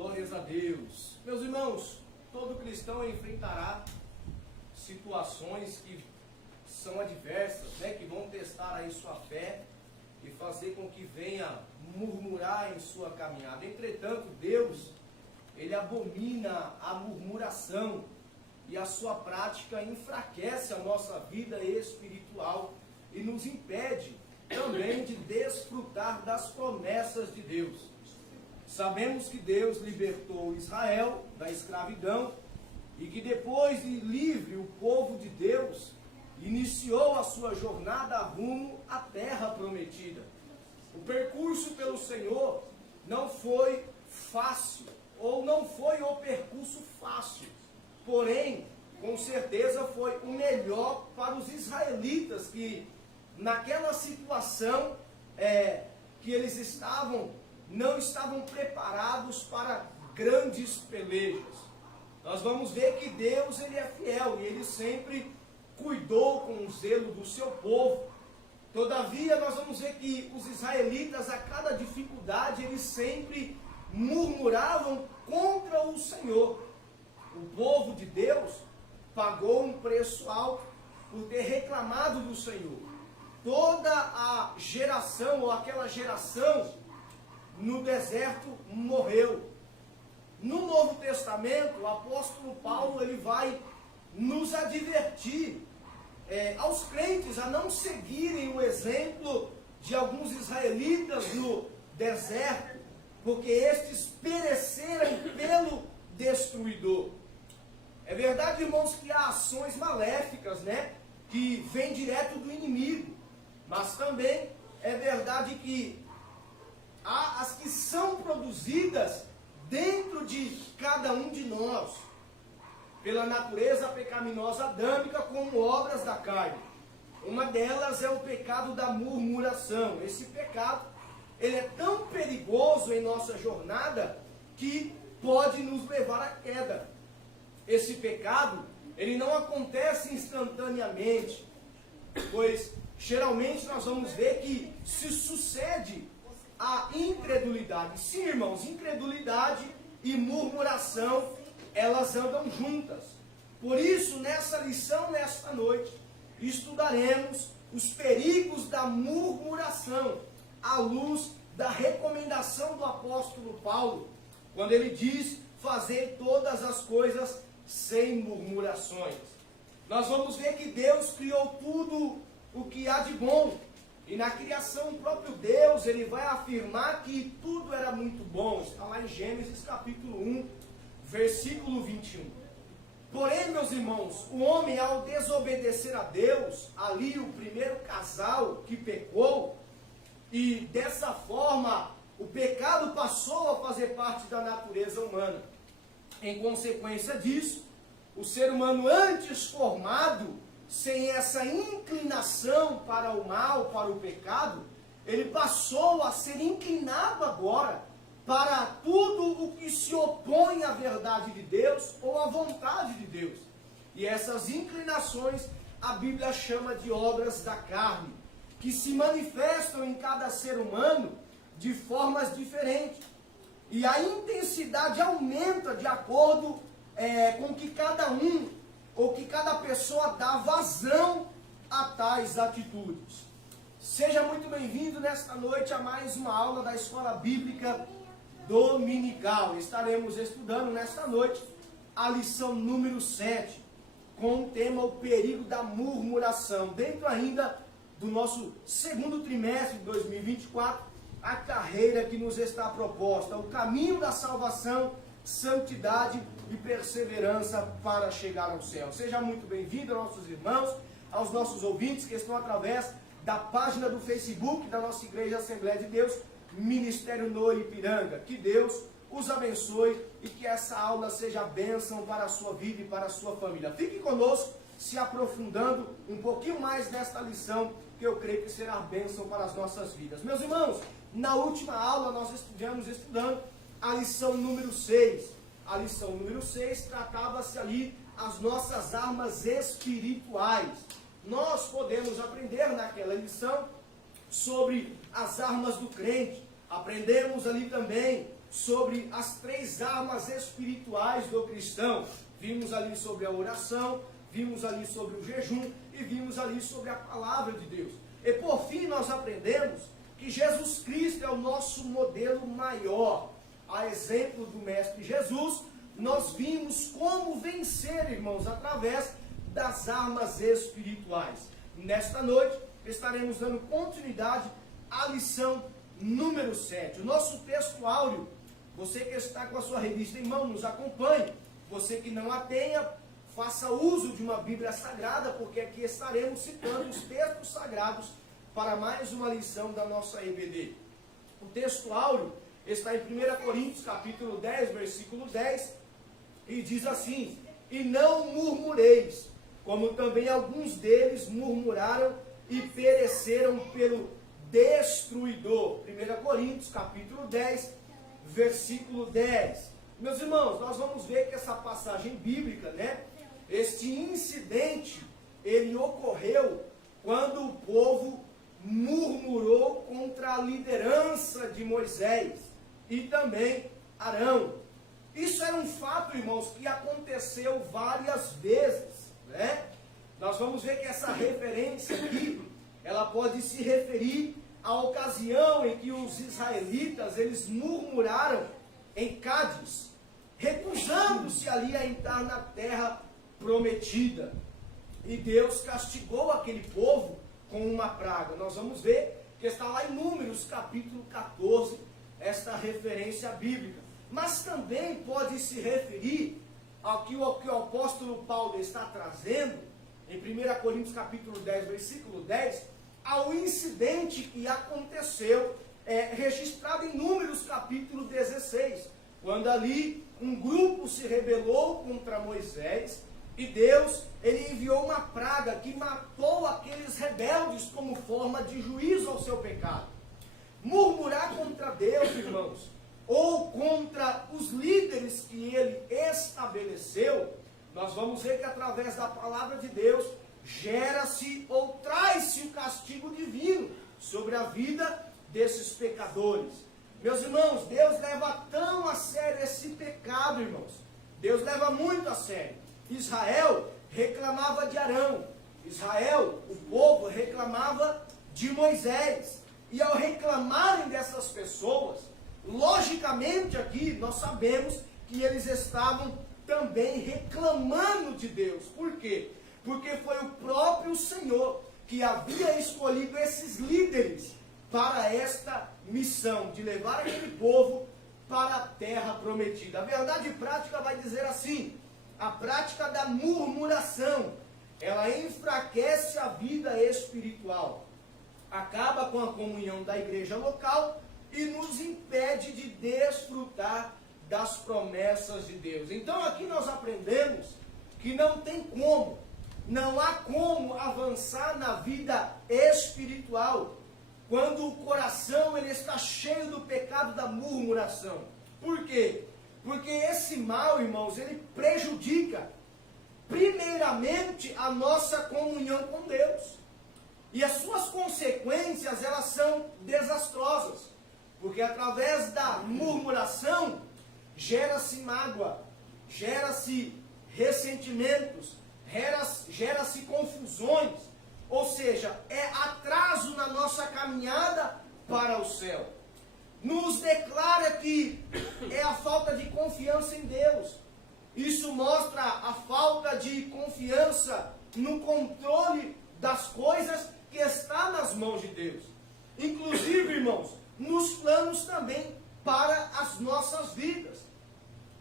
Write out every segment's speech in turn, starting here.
Glórias a Deus. Meus irmãos, todo cristão enfrentará situações que são adversas, que vão testar aí sua fé e fazer com que venha murmurar em sua caminhada. Entretanto, Deus, Ele abomina a murmuração e a sua prática enfraquece a nossa vida espiritual e nos impede também de desfrutar das promessas de Deus. Sabemos que Deus libertou Israel da escravidão e que depois de livre o povo de Deus iniciou a sua jornada rumo à terra prometida. O percurso pelo Senhor não foi fácil, ou não foi o percurso fácil, porém, com certeza foi o melhor para os israelitas que naquela situação que eles não estavam preparados para grandes pelejas. Nós vamos ver que Deus ele é fiel e Ele sempre cuidou com o zelo do seu povo. Todavia, nós vamos ver que os israelitas, a cada dificuldade, eles sempre murmuravam contra o Senhor. O povo de Deus pagou um preço alto por ter reclamado do Senhor. Toda a geração, ou aquela geração no deserto, morreu. No Novo Testamento, o apóstolo Paulo ele vai nos advertir aos crentes a não seguirem o exemplo de alguns israelitas no deserto, porque estes pereceram pelo destruidor. É verdade, irmãos, que há ações maléficas, que vêm direto do inimigo, mas também é verdade que há as que são produzidas dentro de cada um de nós, pela natureza pecaminosa adâmica, como obras da carne. Uma delas é o pecado da murmuração. Esse pecado, ele é tão perigoso em nossa jornada que pode nos levar à queda. Esse pecado, ele não acontece instantaneamente, pois geralmente nós vamos ver que se sucede a incredulidade. Sim, irmãos, incredulidade e murmuração, elas andam juntas. Por isso, nessa lição, nesta noite, estudaremos os perigos da murmuração, à luz da recomendação do apóstolo Paulo, quando ele diz fazer todas as coisas sem murmurações. Nós vamos ver que Deus criou tudo o que há de bom. E na criação, o próprio Deus, ele vai afirmar que tudo era muito bom. Está lá em Gênesis capítulo 1, versículo 21. Porém, meus irmãos, o homem, ao desobedecer a Deus, ali o primeiro casal que pecou, e dessa forma o pecado passou a fazer parte da natureza humana. Em consequência disso, o ser humano antes formado, sem essa inclinação para o mal, para o pecado, ele passou a ser inclinado agora para tudo o que se opõe à verdade de Deus ou à vontade de Deus. E essas inclinações a Bíblia chama de obras da carne, que se manifestam em cada ser humano de formas diferentes. E a intensidade aumenta de acordo com que cada um ou que cada pessoa dá vazão a tais atitudes. Seja muito bem-vindo nesta noite a mais uma aula da Escola Bíblica Dominical. Estaremos estudando nesta noite a lição número 7, com o tema o perigo da murmuração. Dentro ainda do nosso segundo trimestre de 2024, a carreira que nos está proposta, o caminho da salvação, santidade e perseverança para chegar ao céu. Seja muito bem-vindo aos nossos irmãos, aos nossos ouvintes que estão através da página do Facebook da nossa Igreja Assembleia de Deus, Ministério no Ipiranga. Que Deus os abençoe e que essa aula seja bênção para a sua vida e para a sua família. Fique conosco, se aprofundando um pouquinho mais nesta lição, que eu creio que será bênção para as nossas vidas. Meus irmãos, na última aula nós estivemos estudando a lição número 6. A lição número 6 tratava-se ali as nossas armas espirituais. Nós podemos aprender naquela lição sobre as armas do crente. Aprendemos ali também sobre as 3 armas espirituais do cristão. Vimos ali sobre a oração, vimos ali sobre o jejum e vimos ali sobre a palavra de Deus. E por fim nós aprendemos que Jesus Cristo é o nosso modelo maior. A exemplo do Mestre Jesus, nós vimos como vencer, irmãos, através das armas espirituais. Nesta noite estaremos dando continuidade à lição número 7. O nosso texto áureo, você que está com a sua revista em mão, nos acompanhe. Você que não a tenha, faça uso de uma Bíblia Sagrada, porque aqui estaremos citando os textos sagrados para mais uma lição da nossa EBD. O texto áureo está em 1 Coríntios, capítulo 10, versículo 10, e diz assim: e não murmureis, como também alguns deles murmuraram e pereceram pelo destruidor. 1 Coríntios, capítulo 10, versículo 10. Meus irmãos, nós vamos ver que essa passagem bíblica, este incidente, ele ocorreu quando o povo murmurou contra a liderança de Moisés e também Arão. Isso era um fato, irmãos, que aconteceu várias vezes, Nós vamos ver que essa referência aqui, ela pode se referir à ocasião em que os israelitas, eles murmuraram em Cádiz, recusando-se ali a entrar na terra prometida. E Deus castigou aquele povo com uma praga. Nós vamos ver que está lá em Números, capítulo 14, esta referência bíblica. Mas também pode se referir ao que o apóstolo Paulo está trazendo, em 1 Coríntios capítulo 10, versículo 10, ao incidente que aconteceu, registrado em Números capítulo 16, quando ali um grupo se rebelou contra Moisés, e Deus, ele enviou uma praga que matou aqueles rebeldes como forma de juízo ao seu pecado. Murmurar contra Deus, irmãos, ou contra os líderes que ele estabeleceu, nós vamos ver que através da palavra de Deus, gera-se ou traz-se o castigo divino sobre a vida desses pecadores. Meus irmãos, Deus leva tão a sério esse pecado, irmãos. Deus leva muito a sério. Israel reclamava de Arão. Israel, o povo, reclamava de Moisés. E ao reclamarem dessas pessoas, logicamente aqui nós sabemos que eles estavam também reclamando de Deus. Por quê? Porque foi o próprio Senhor que havia escolhido esses líderes para esta missão, de levar aquele povo para a terra prometida. A verdade prática vai dizer assim: a prática da murmuração, ela enfraquece a vida espiritual, acaba com a comunhão da igreja local e nos impede de desfrutar das promessas de Deus. Então aqui nós aprendemos que não há como avançar na vida espiritual quando o coração ele está cheio do pecado da murmuração. Por quê? Porque esse mal, irmãos, ele prejudica primeiramente a nossa comunhão com Deus. E as suas consequências, elas são desastrosas. Porque através da murmuração, gera-se mágoa, gera-se ressentimentos, gera-se confusões, ou seja, é atraso na nossa caminhada para o céu. Nos declara que é a falta de confiança em Deus. Isso mostra a falta de confiança no controle das coisas que está nas mãos de Deus. Inclusive, irmãos, nos planos também para as nossas vidas.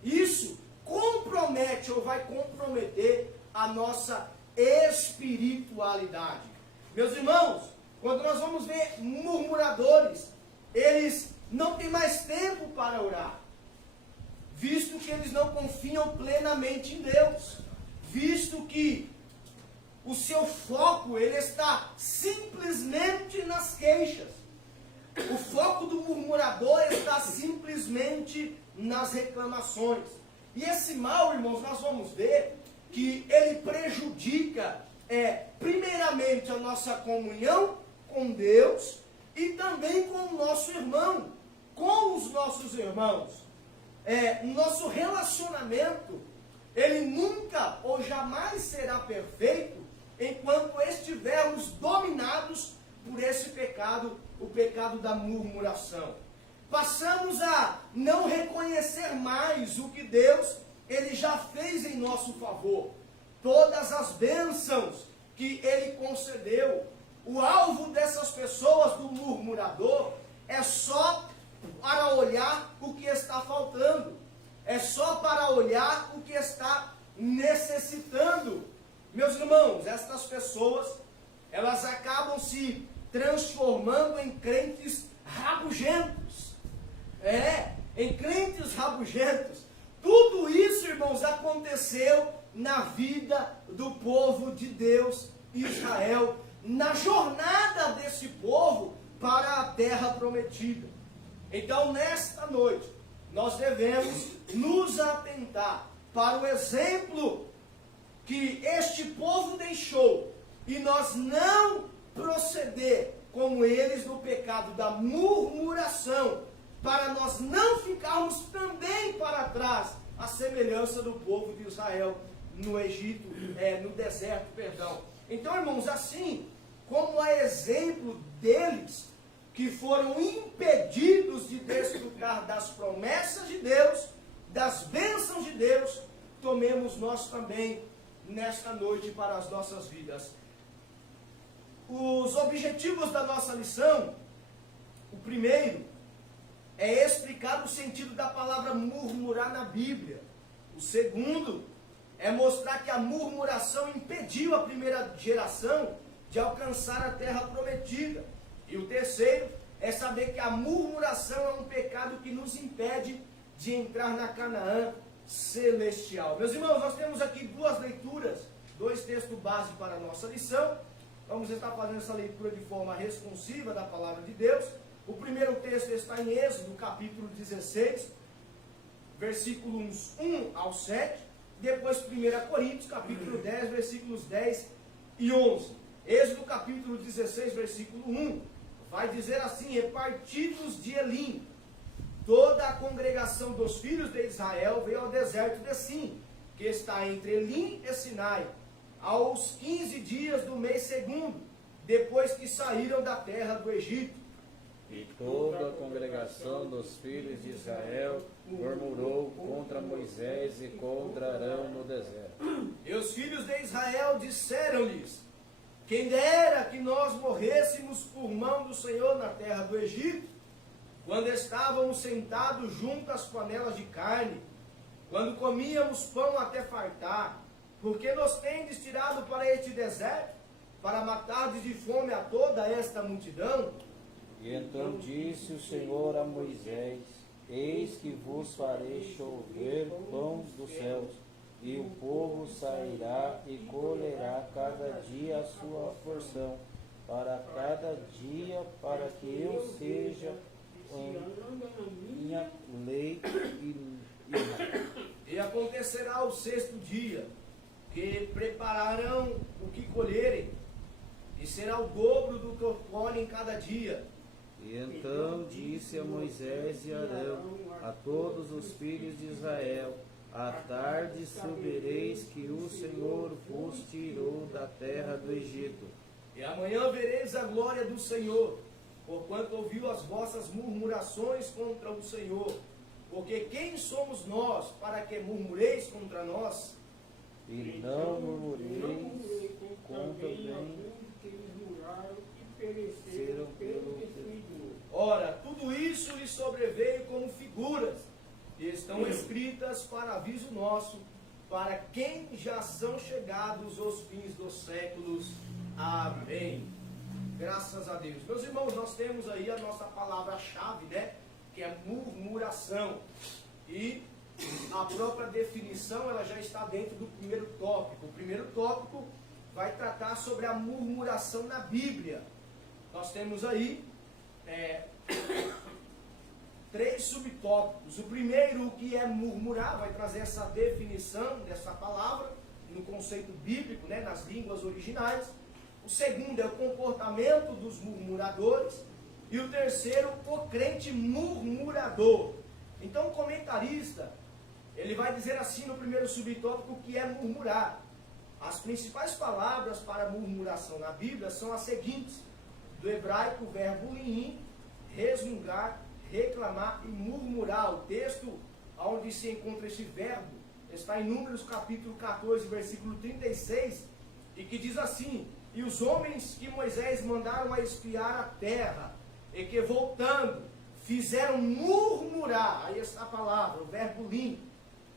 Isso compromete ou vai comprometer a nossa espiritualidade. Meus irmãos, quando nós vamos ver murmuradores, eles não têm mais tempo para orar, visto que eles não confiam plenamente em Deus, visto que o seu foco ele está simplesmente nas queixas. O foco do murmurador está simplesmente nas reclamações. E esse mal, irmãos, nós vamos ver que ele prejudica primeiramente a nossa comunhão com Deus e também com o nosso irmão, com os nossos irmãos, nosso relacionamento, ele nunca ou jamais será perfeito enquanto estivermos dominados por esse pecado, o pecado da murmuração. Passamos a não reconhecer mais o que Deus, ele já fez em nosso favor. Todas as bênçãos que ele concedeu. O alvo dessas pessoas, do murmurador, é só para olhar o que está faltando. É só para olhar o que está necessitando. Meus irmãos, estas pessoas, elas acabam se transformando em crentes rabugentos. Em crentes rabugentos. Tudo isso, irmãos, aconteceu na vida do povo de Deus, Israel, na jornada desse povo para a terra prometida. Então, nesta noite, nós devemos nos atentar para o exemplo que este povo deixou e nós não proceder como eles no pecado da murmuração, para nós não ficarmos também para trás, a semelhança do povo de Israel no Egito, no deserto, perdão. Então, irmãos, assim como a exemplo deles, que foram impedidos de desfrutar das promessas de Deus, das bênçãos de Deus, tomemos nós também nesta noite para as nossas vidas. Os objetivos da nossa lição, o primeiro é explicar o sentido da palavra murmurar na Bíblia. O segundo é mostrar que a murmuração impediu a primeira geração de alcançar a terra prometida. E o terceiro é saber que a murmuração é um pecado que nos impede de entrar na Canaã celestial. Meus irmãos, nós temos aqui duas leituras, dois textos base para a nossa lição. Vamos estar fazendo essa leitura de forma responsiva da palavra de Deus. O primeiro texto está em Êxodo, capítulo 16, versículos 1 ao 7. Depois 1 Coríntios, capítulo 10, versículos 10 e 11. Êxodo, capítulo 16, versículo 1, vai dizer assim: repartidos de Elim, toda a congregação dos filhos de Israel veio ao deserto de Sim, que está entre Elim e Sinai, aos 15 dias do mês segundo, depois que saíram da terra do Egito. E toda a congregação dos filhos de Israel murmurou contra Moisés e contra Arão no deserto. E os filhos de Israel disseram-lhes: quem dera que nós morrêssemos por mão do Senhor na terra do Egito, quando estávamos sentados junto às panelas de carne, quando comíamos pão até fartar, porque nos tendes tirado para este deserto, para matardes de fome a toda esta multidão? E então disse o Senhor a Moisés: eis que vos farei chover pão dos céus, e o povo sairá e colherá cada dia a sua porção, para cada dia, para que eu seja minha lei E acontecerá o sexto dia, que prepararão o que colherem, e será o dobro do que colhem cada dia. E então disse a Moisés e Arão, a todos os filhos de Israel: à tarde sabereis que o Senhor vos tirou da terra do Egito. E amanhã vereis a glória do Senhor, porquanto ouviu as vossas murmurações contra o Senhor. Porque quem somos nós para que murmureis contra nós? E não murmureis contra o bem pereceram pelo Ora, tudo isso lhe sobreveio como figuras, e estão escritas para aviso nosso, para quem já são chegados os fins dos séculos. Amém. Graças a Deus. Meus irmãos, nós temos aí a nossa palavra-chave, né? Que é murmuração. E a própria definição, ela já está dentro do primeiro tópico. O primeiro tópico vai tratar sobre a murmuração na Bíblia. Nós temos aí três subtópicos. O primeiro, o que é murmurar, vai trazer essa definição dessa palavra no conceito bíblico, né, nas línguas originais. O segundo é o comportamento dos murmuradores. E o terceiro, o crente murmurador. Então o comentarista, ele vai dizer assim no primeiro subtópico o que é murmurar. As principais palavras para murmuração na Bíblia são as seguintes: do hebraico o verbo liim, resmungar, reclamar e murmurar. O texto onde se encontra esse verbo está em Números capítulo 14, versículo 36, e que diz assim: e os homens que Moisés mandaram a espiar a terra, e que voltando fizeram murmurar, aí está a palavra, o verbo lim,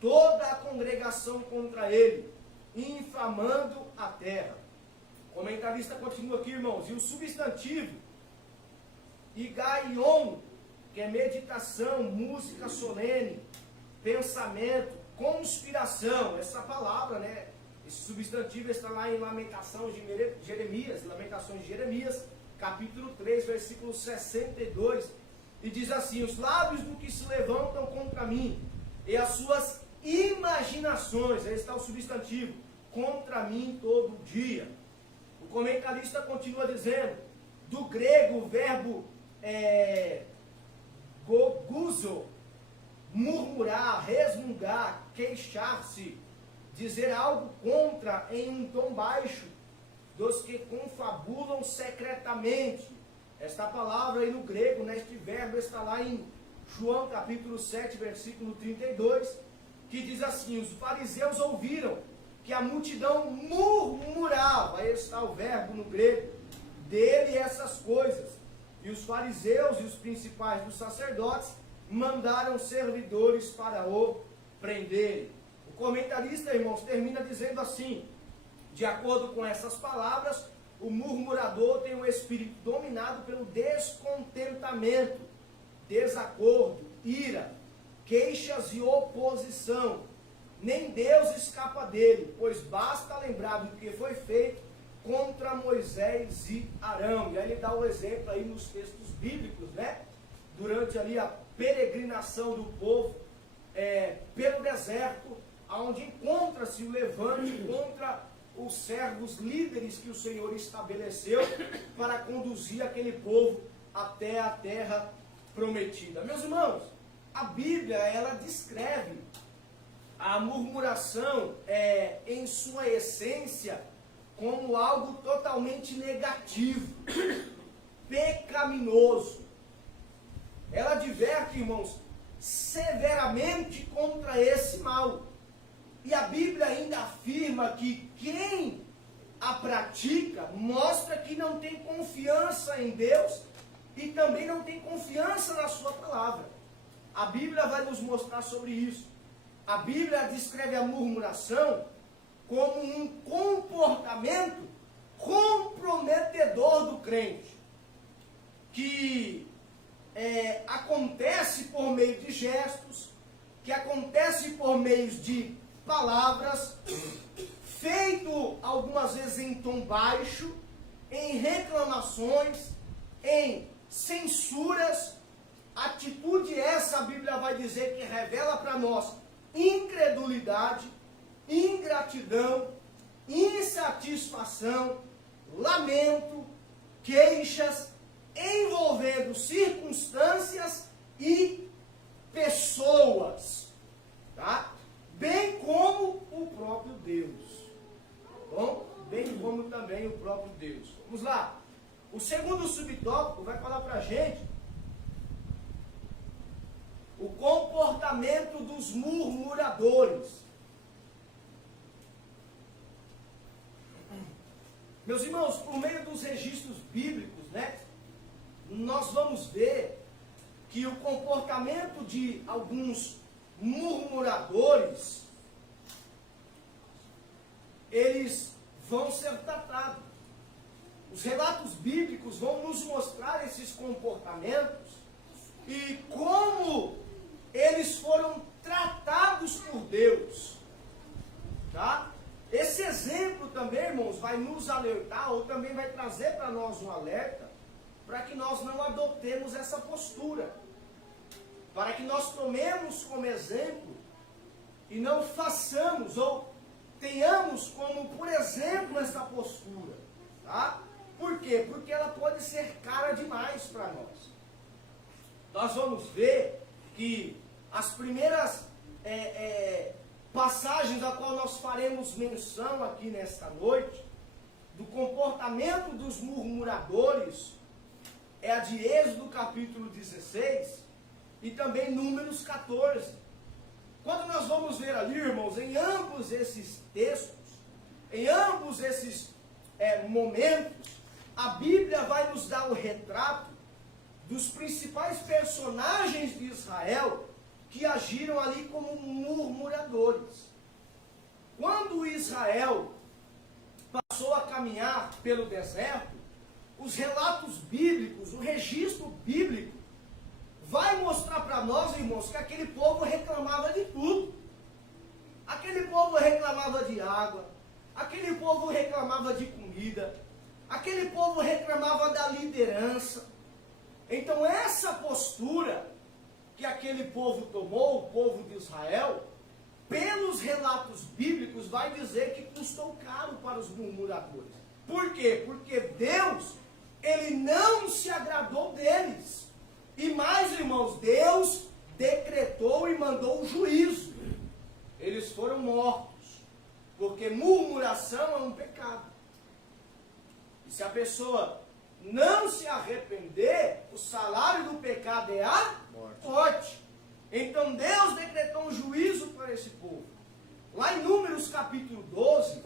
toda a congregação contra ele, infamando a terra. O comentarista continua aqui, irmãos, e o substantivo igaion, que é meditação, música solene, pensamento, conspiração, essa palavra, né? Esse substantivo está lá em Lamentações de Jeremias, capítulo 3, versículo 62, e diz assim: os lábios do que se levantam contra mim, e as suas imaginações, aí está o substantivo, contra mim todo dia. O comentarista continua dizendo, do grego o verbo goguzo, murmurar, resmungar, queixar-se, dizer algo contra em um tom baixo, dos que confabulam secretamente. Esta palavra aí no grego, neste verbo, está lá em João capítulo 7, versículo 32, que diz assim: os fariseus ouviram que a multidão murmurava, aí está o verbo no grego, dele essas coisas. E os fariseus e os principais dos sacerdotes mandaram servidores para o prenderem. O comentarista, irmãos, termina dizendo assim: de acordo com essas palavras, o murmurador tem um espírito dominado pelo descontentamento, desacordo, ira, queixas e oposição. Nem Deus escapa dele, pois basta lembrar do que foi feito contra Moisés e Arão. E aí ele dá um exemplo aí nos textos bíblicos, né? Durante ali a peregrinação do povo pelo deserto, onde encontra-se o levante contra os servos líderes que o Senhor estabeleceu para conduzir aquele povo até a terra prometida. Meus irmãos, a Bíblia, ela descreve a murmuração em sua essência como algo totalmente negativo, pecaminoso. Ela adverte, irmãos, severamente contra esse mal. E a Bíblia ainda afirma que quem a pratica mostra que não tem confiança em Deus e também não tem confiança na sua palavra. A Bíblia vai nos mostrar sobre isso. A Bíblia descreve a murmuração como um comportamento comprometedor do crente, que acontece por meio de gestos, que acontece por meio de palavras, feito algumas vezes em tom baixo, em reclamações, em censuras. Atitude essa, a Bíblia vai dizer, que revela para nós incredulidade, ingratidão, insatisfação, lamento, queixas, envolvendo circunstâncias e pessoas, tá? Bem como o próprio Deus. Bom? Bem como também o próprio Deus. Vamos lá. O segundo subtópico vai falar para a gente o comportamento dos murmuradores. Meus irmãos, por meio dos registros bíblicos, né, nós vamos ver que o comportamento de alguns murmuradores, eles vão ser tratados. Os relatos bíblicos vão nos mostrar esses comportamentos e como eles foram tratados por Deus, tá? Esse exemplo também, irmãos, vai nos alertar, ou também vai trazer para nós um alerta, para que nós não adotemos essa postura, para que nós tomemos como exemplo e não façamos ou tenhamos como, por exemplo, essa postura, tá? Por quê? Porque ela pode ser cara demais para nós. Nós vamos ver que as primeiras passagens a qual nós faremos menção aqui nesta noite, do comportamento dos murmuradores, é a de Êxodo capítulo 16 e também Números 14. Quando nós vamos ver ali, irmãos, em ambos esses textos, em ambos esses momentos, a Bíblia vai nos dar o retrato dos principais personagens de Israel que agiram ali como murmuradores. Quando Israel passou a caminhar pelo deserto, os relatos bíblicos, o registro bíblico, vai mostrar para nós, irmãos, que aquele povo reclamava de tudo. Aquele povo reclamava de água, aquele povo reclamava de comida, aquele povo reclamava da liderança. Então essa postura que aquele povo tomou, o povo de Israel, pelos relatos bíblicos, vai dizer que custou caro para os murmuradores. Por quê? Porque Deus, Ele não se agradou deles. E mais, irmãos, Deus decretou e mandou o juízo. Eles foram mortos, porque murmuração é um pecado. E se a pessoa não se arrepender, o salário do pecado é a morte. Então Deus decretou um juízo para esse povo. Lá em Números capítulo 12,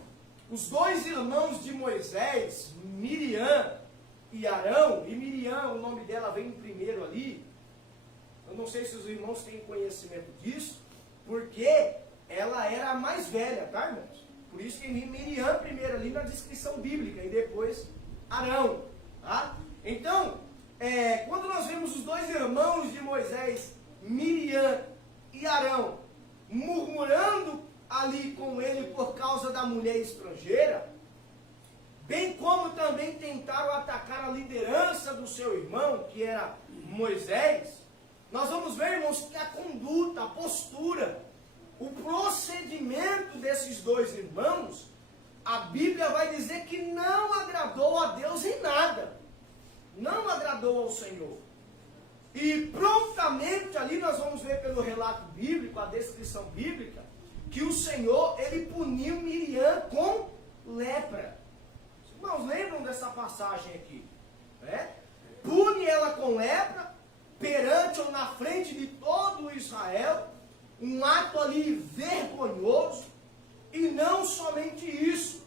os dois irmãos de Moisés, Miriam e Arão, e Miriam, o nome dela vem primeiro ali, eu não sei se os irmãos têm conhecimento disso, porque ela era a mais velha, tá, irmãos? Por isso que Miriam primeiro ali na descrição bíblica, e depois Arão, tá? Então, quando nós vemos os dois irmãos de Moisés, Miriam e Arão, murmurando ali com ele por causa da mulher estrangeira, bem como também tentaram atacar a liderança do seu irmão, que era Moisés, nós vamos ver, irmãos, que a conduta, a postura, o procedimento desses dois irmãos, a Bíblia vai dizer que não agradou a Deus em nada. Não agradou ao Senhor. E prontamente ali nós vamos ver pelo relato bíblico, a descrição bíblica, que o Senhor, Ele puniu Miriam com lepra. Os irmãos lembram dessa passagem aqui? Pune ela com lepra, perante ou na frente de todo Israel, um ato ali vergonhoso, e não somente isso,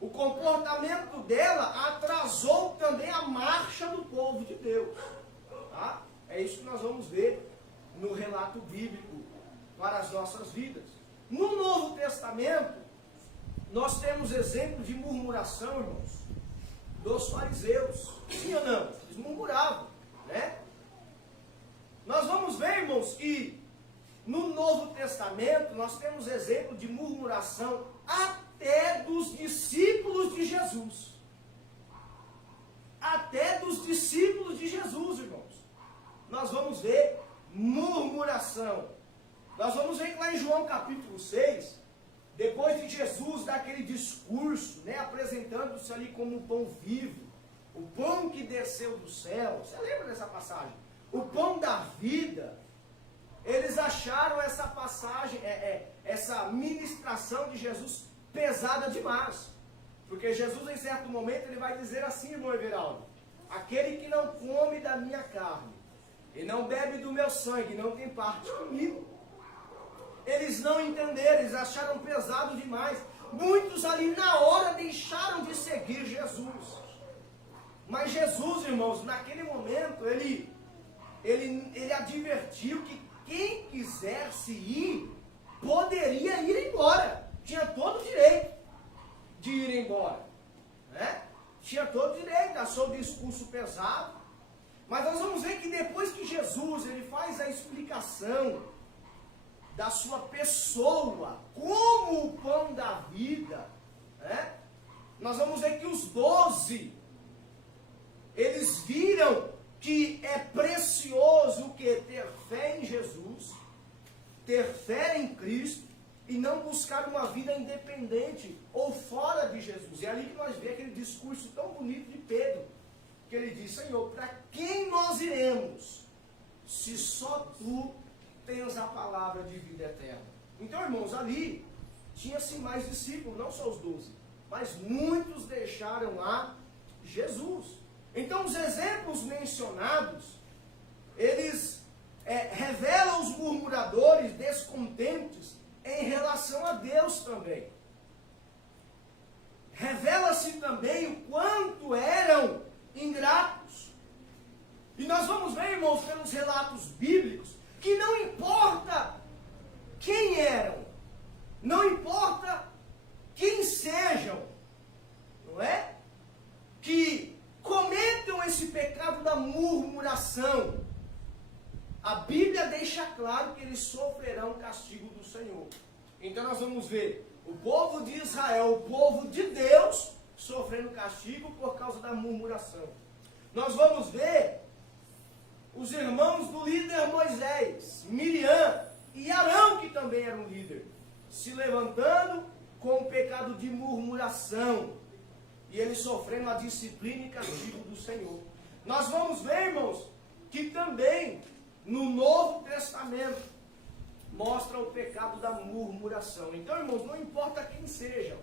o comportamento dela atrasou também a marcha do povo de Deus. Tá? É isso que nós vamos ver no relato bíblico para as nossas vidas. No Novo Testamento, nós temos exemplo de murmuração, irmãos, dos fariseus. Sim ou não? Eles murmuravam, né? Nós vamos ver, irmãos, que no Novo Testamento nós temos exemplo de murmuração até dos discípulos de Jesus. Até dos discípulos de Jesus, irmãos. Nós vamos ver murmuração. Nós vamos ver que lá em João capítulo 6, depois de Jesus dar aquele discurso, né, apresentando-se ali como o pão vivo, o pão que desceu do céu. Você lembra dessa passagem? O pão da vida. Eles acharam essa passagem, essa ministração de Jesus pesada demais. Porque Jesus, em certo momento, ele vai dizer assim, irmão Everaldo: aquele que não come da minha carne e não bebe do meu sangue não tem parte comigo. Eles não entenderam, eles acharam pesado demais. Muitos ali na hora deixaram de seguir Jesus. Mas Jesus, irmãos, naquele momento, ele advertiu que quem quisesse ir, poderia ir embora. Tinha todo o direito de ir embora. Né? Tinha todo o direito, achou o discurso pesado. Mas nós vamos ver que depois que Jesus ele faz a explicação da sua pessoa, como o pão da vida, né? Nós vamos ver que os 12, eles viram que é precioso o que? Ter fé em Jesus, ter fé em Cristo, e não buscar uma vida independente ou fora de Jesus. É ali que nós vemos aquele discurso tão bonito de Pedro, que ele diz: Senhor, para quem nós iremos, se só tu tens a palavra de vida eterna? Então, irmãos, ali tinha-se mais discípulos, não só os 12, mas muitos deixaram a Jesus. Então, os exemplos mencionados, eles revelam os murmuradores, descontentes, em relação a Deus também. Revela-se também o quanto eram ingratos. E nós vamos ver, irmãos, pelos relatos bíblicos, que não importa quem eram, não importa quem sejam, não é? Que cometam esse pecado da murmuração, a Bíblia deixa claro que eles sofrerão o castigo do Senhor. Então nós vamos ver o povo de Israel, o povo de Deus, sofrendo castigo por causa da murmuração. Nós vamos ver os irmãos do líder Moisés, Miriam e Arão, que também era um líder, se levantando com o pecado de murmuração, e eles sofrendo a disciplina e castigo do Senhor. Nós vamos ver, irmãos, que também no Novo Testamento mostra o pecado da murmuração. Então, irmãos, não importa quem seja,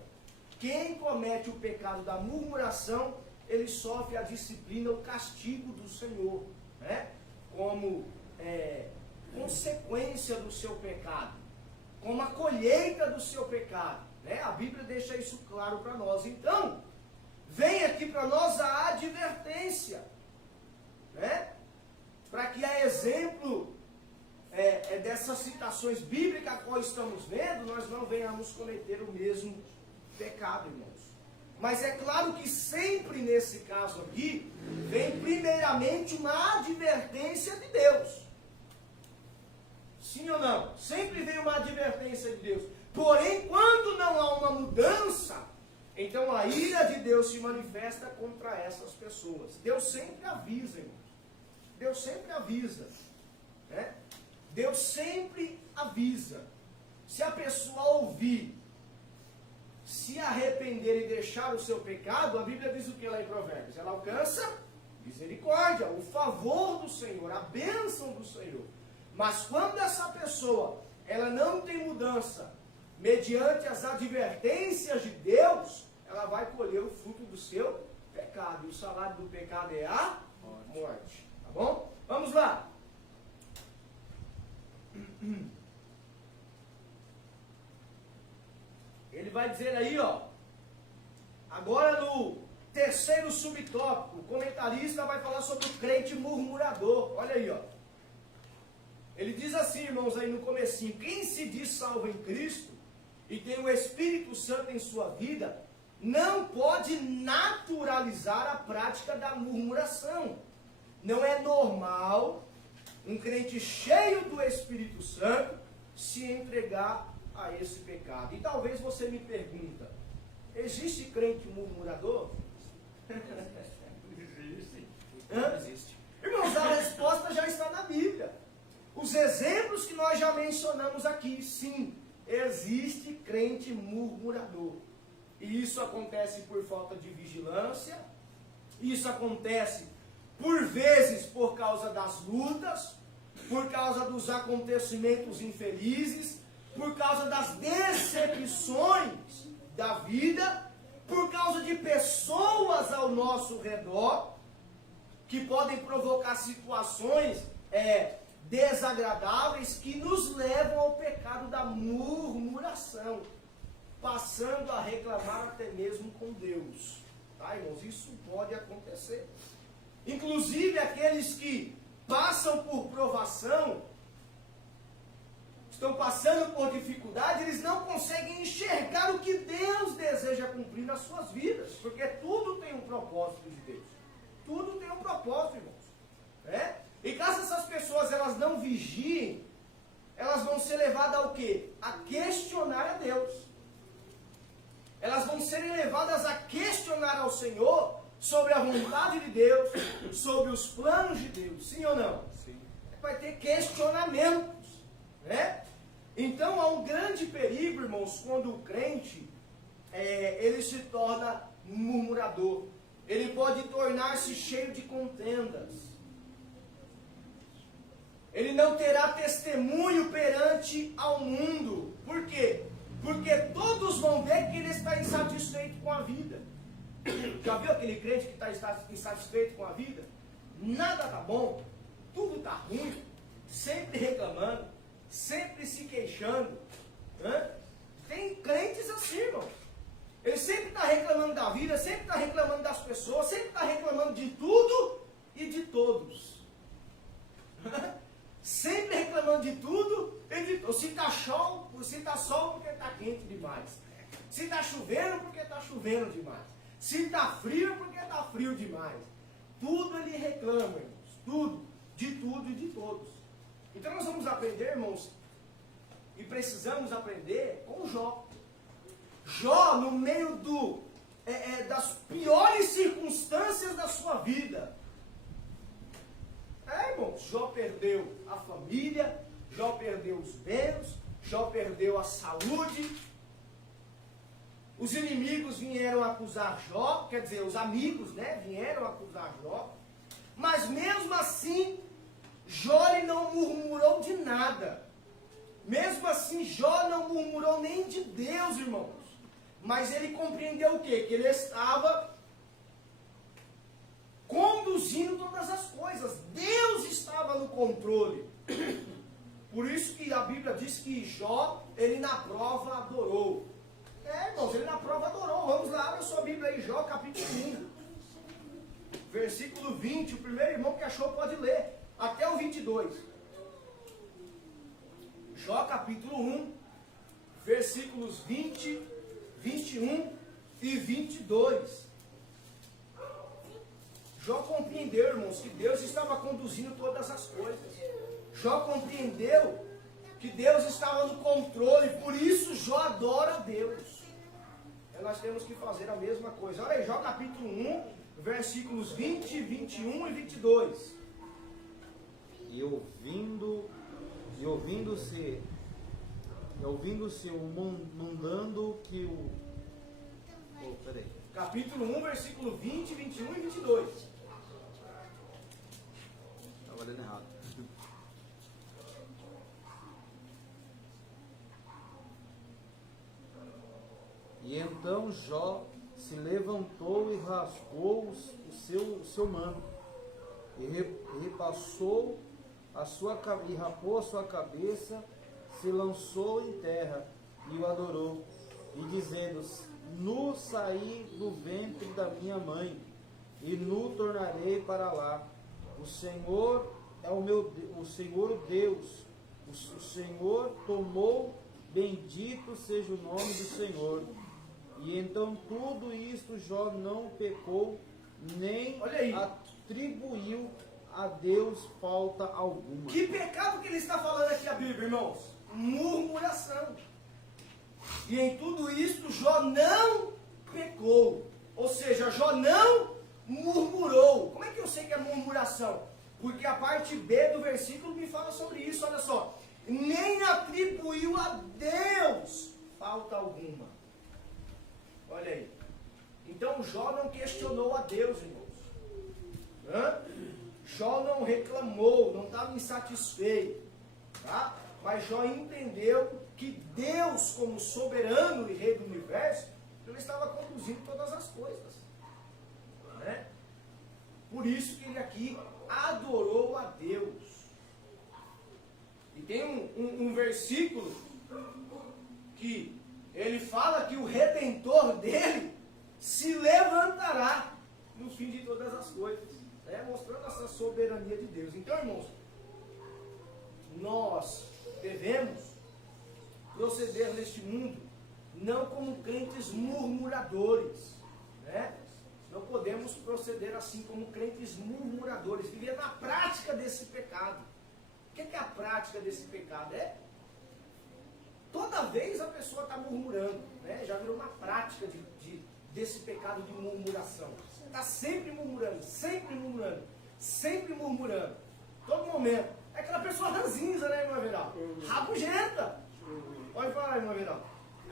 quem comete o pecado da murmuração, ele sofre a disciplina, o castigo do Senhor, né? Como consequência do seu pecado, como a colheita do seu pecado, né? A Bíblia deixa isso claro para nós. Então, vem aqui para nós a advertência, né? Para que a exemplo dessas citações bíblicas a qual estamos vendo, nós não venhamos cometer o mesmo pecado, irmãos. Mas é claro que sempre nesse caso aqui, vem primeiramente uma advertência de Deus. Sim ou não? Sempre vem uma advertência de Deus. Porém, quando não há uma mudança, então a ira de Deus se manifesta contra essas pessoas. Deus sempre avisa, irmãos. Deus sempre avisa, né? Deus sempre avisa. Se a pessoa ouvir, se arrepender e deixar o seu pecado, a Bíblia diz o que lá em Provérbios? Ela alcança misericórdia, o favor do Senhor, a bênção do Senhor. Mas quando essa pessoa, ela não tem mudança, mediante as advertências de Deus, ela vai colher o fruto do seu pecado. E o salário do pecado é a morte. Tá bom? Vamos lá. Ele vai dizer aí, ó. Agora no terceiro subtópico, o comentarista vai falar sobre o crente murmurador. Olha aí, ó. Ele diz assim, irmãos, aí no comecinho: quem se diz salvo em Cristo e tem o Espírito Santo em sua vida, não pode naturalizar a prática da murmuração. Não é normal um crente cheio do Espírito Santo se entregar a esse pecado. E talvez você me pergunta: existe crente murmurador? Existe. Existe. Irmãos, a resposta já está na Bíblia. Os exemplos que nós já mencionamos aqui, sim, existe crente murmurador. E isso acontece por falta de vigilância, isso acontece por vezes por causa das lutas, por causa dos acontecimentos infelizes, por causa das decepções da vida, por causa de pessoas ao nosso redor, que podem provocar situações desagradáveis que nos levam ao pecado da murmuração, passando a reclamar até mesmo com Deus. Tá, irmãos? Isso pode acontecer. Inclusive aqueles que passam por provação, estão passando por dificuldade, eles não conseguem enxergar o que Deus deseja cumprir nas suas vidas, porque tudo tem um propósito de Deus. Tudo tem um propósito, irmãos. Né? E caso essas pessoas elas não vigiem, elas vão ser levadas ao quê? A questionar a Deus. Elas vão serem levadas a questionar ao Senhor sobre a vontade de Deus, sobre os planos de Deus. Sim ou não? Sim. Vai ter questionamentos, né? Então há um grande perigo, irmãos, quando o crente ele se torna murmurador. Ele pode tornar-se cheio de contendas. Ele não terá testemunho perante ao mundo. Por quê? Porque todos vão ver que ele está insatisfeito com a vida. Já viu aquele crente que está insatisfeito com a vida? Nada está bom, tudo está ruim, sempre reclamando, sempre se queixando. Tem crentes assim, irmão. Ele sempre está reclamando da vida, sempre está reclamando das pessoas, sempre está reclamando de tudo e de todos. Sempre reclamando de tudo e de todos. Se está sol porque está quente demais. Se está chovendo porque está chovendo demais. Se está frio porque está frio demais. Tudo ele reclama, irmãos. Tudo. De tudo e de todos. Então nós vamos aprender, irmãos, e precisamos aprender com Jó. Jó, no meio das piores circunstâncias da sua vida. Irmãos, Jó perdeu a família, Jó perdeu os bens, Jó perdeu a saúde. Os inimigos vieram acusar Jó, quer dizer, os amigos, vieram acusar Jó. Mas mesmo assim, Jó ele não murmurou de nada. Mesmo assim, Jó não murmurou nem de Deus, irmãos. Mas ele compreendeu o quê? Que ele estava conduzindo todas as coisas. Deus estava no controle. Por isso que a Bíblia diz que Jó, ele na prova adorou. Irmãos, ele na prova adorou. Vamos lá, abra sua Bíblia aí, Jó capítulo 1. Versículo 20, o primeiro irmão que achou pode ler. Até o 22. Jó capítulo 1, versículos 20, 21 e 22. Jó compreendeu, irmãos, que Deus estava conduzindo todas as coisas. Jó compreendeu que Deus estava no controle, por isso Jó adora a Deus. E nós temos que fazer a mesma coisa. Olha aí, Jó capítulo 1, versículos 20, 21 e 22. E ouvindo-se o mundando que o... peraí. Capítulo 1, versículo 20, 21 e 22. Estava lendo errado. E então Jó se levantou e rasgou o seu manto, e rapou a sua cabeça, se lançou em terra e o adorou, e dizendo: nu saí do ventre da minha mãe, e nu tornarei para lá. O Senhor é o Senhor o Deus, o Senhor tomou, bendito seja o nome do Senhor. E então tudo isto Jó não pecou, nem atribuiu a Deus falta alguma. Que pecado que ele está falando aqui a Bíblia, irmãos? Murmuração. E em tudo isto Jó não pecou. Ou seja, Jó não murmurou. Como é que eu sei que é murmuração? Porque a parte B do versículo me fala sobre isso, olha só. Nem atribuiu a Deus falta alguma. Olha aí. Então Jó não questionou a Deus, irmãos. Jó não reclamou, não estava insatisfeito. Tá? Mas Jó entendeu que Deus, como soberano e rei do universo, ele estava conduzindo todas as coisas. Né? Por isso que ele aqui adorou a Deus. E tem um versículo que ele fala que o Redentor dele se levantará no fim de todas as coisas, mostrando essa soberania de Deus. Então, irmãos, nós devemos proceder neste mundo não como crentes murmuradores, Não podemos proceder assim como crentes murmuradores, viver na prática desse pecado. O que é a prática desse pecado? Toda vez a pessoa está murmurando, já virou uma prática desse pecado de murmuração. Está sempre murmurando, sempre murmurando, sempre murmurando. Todo momento. É aquela pessoa ranzinza, irmã Verão? Rabugenta. aí, irmão Verão.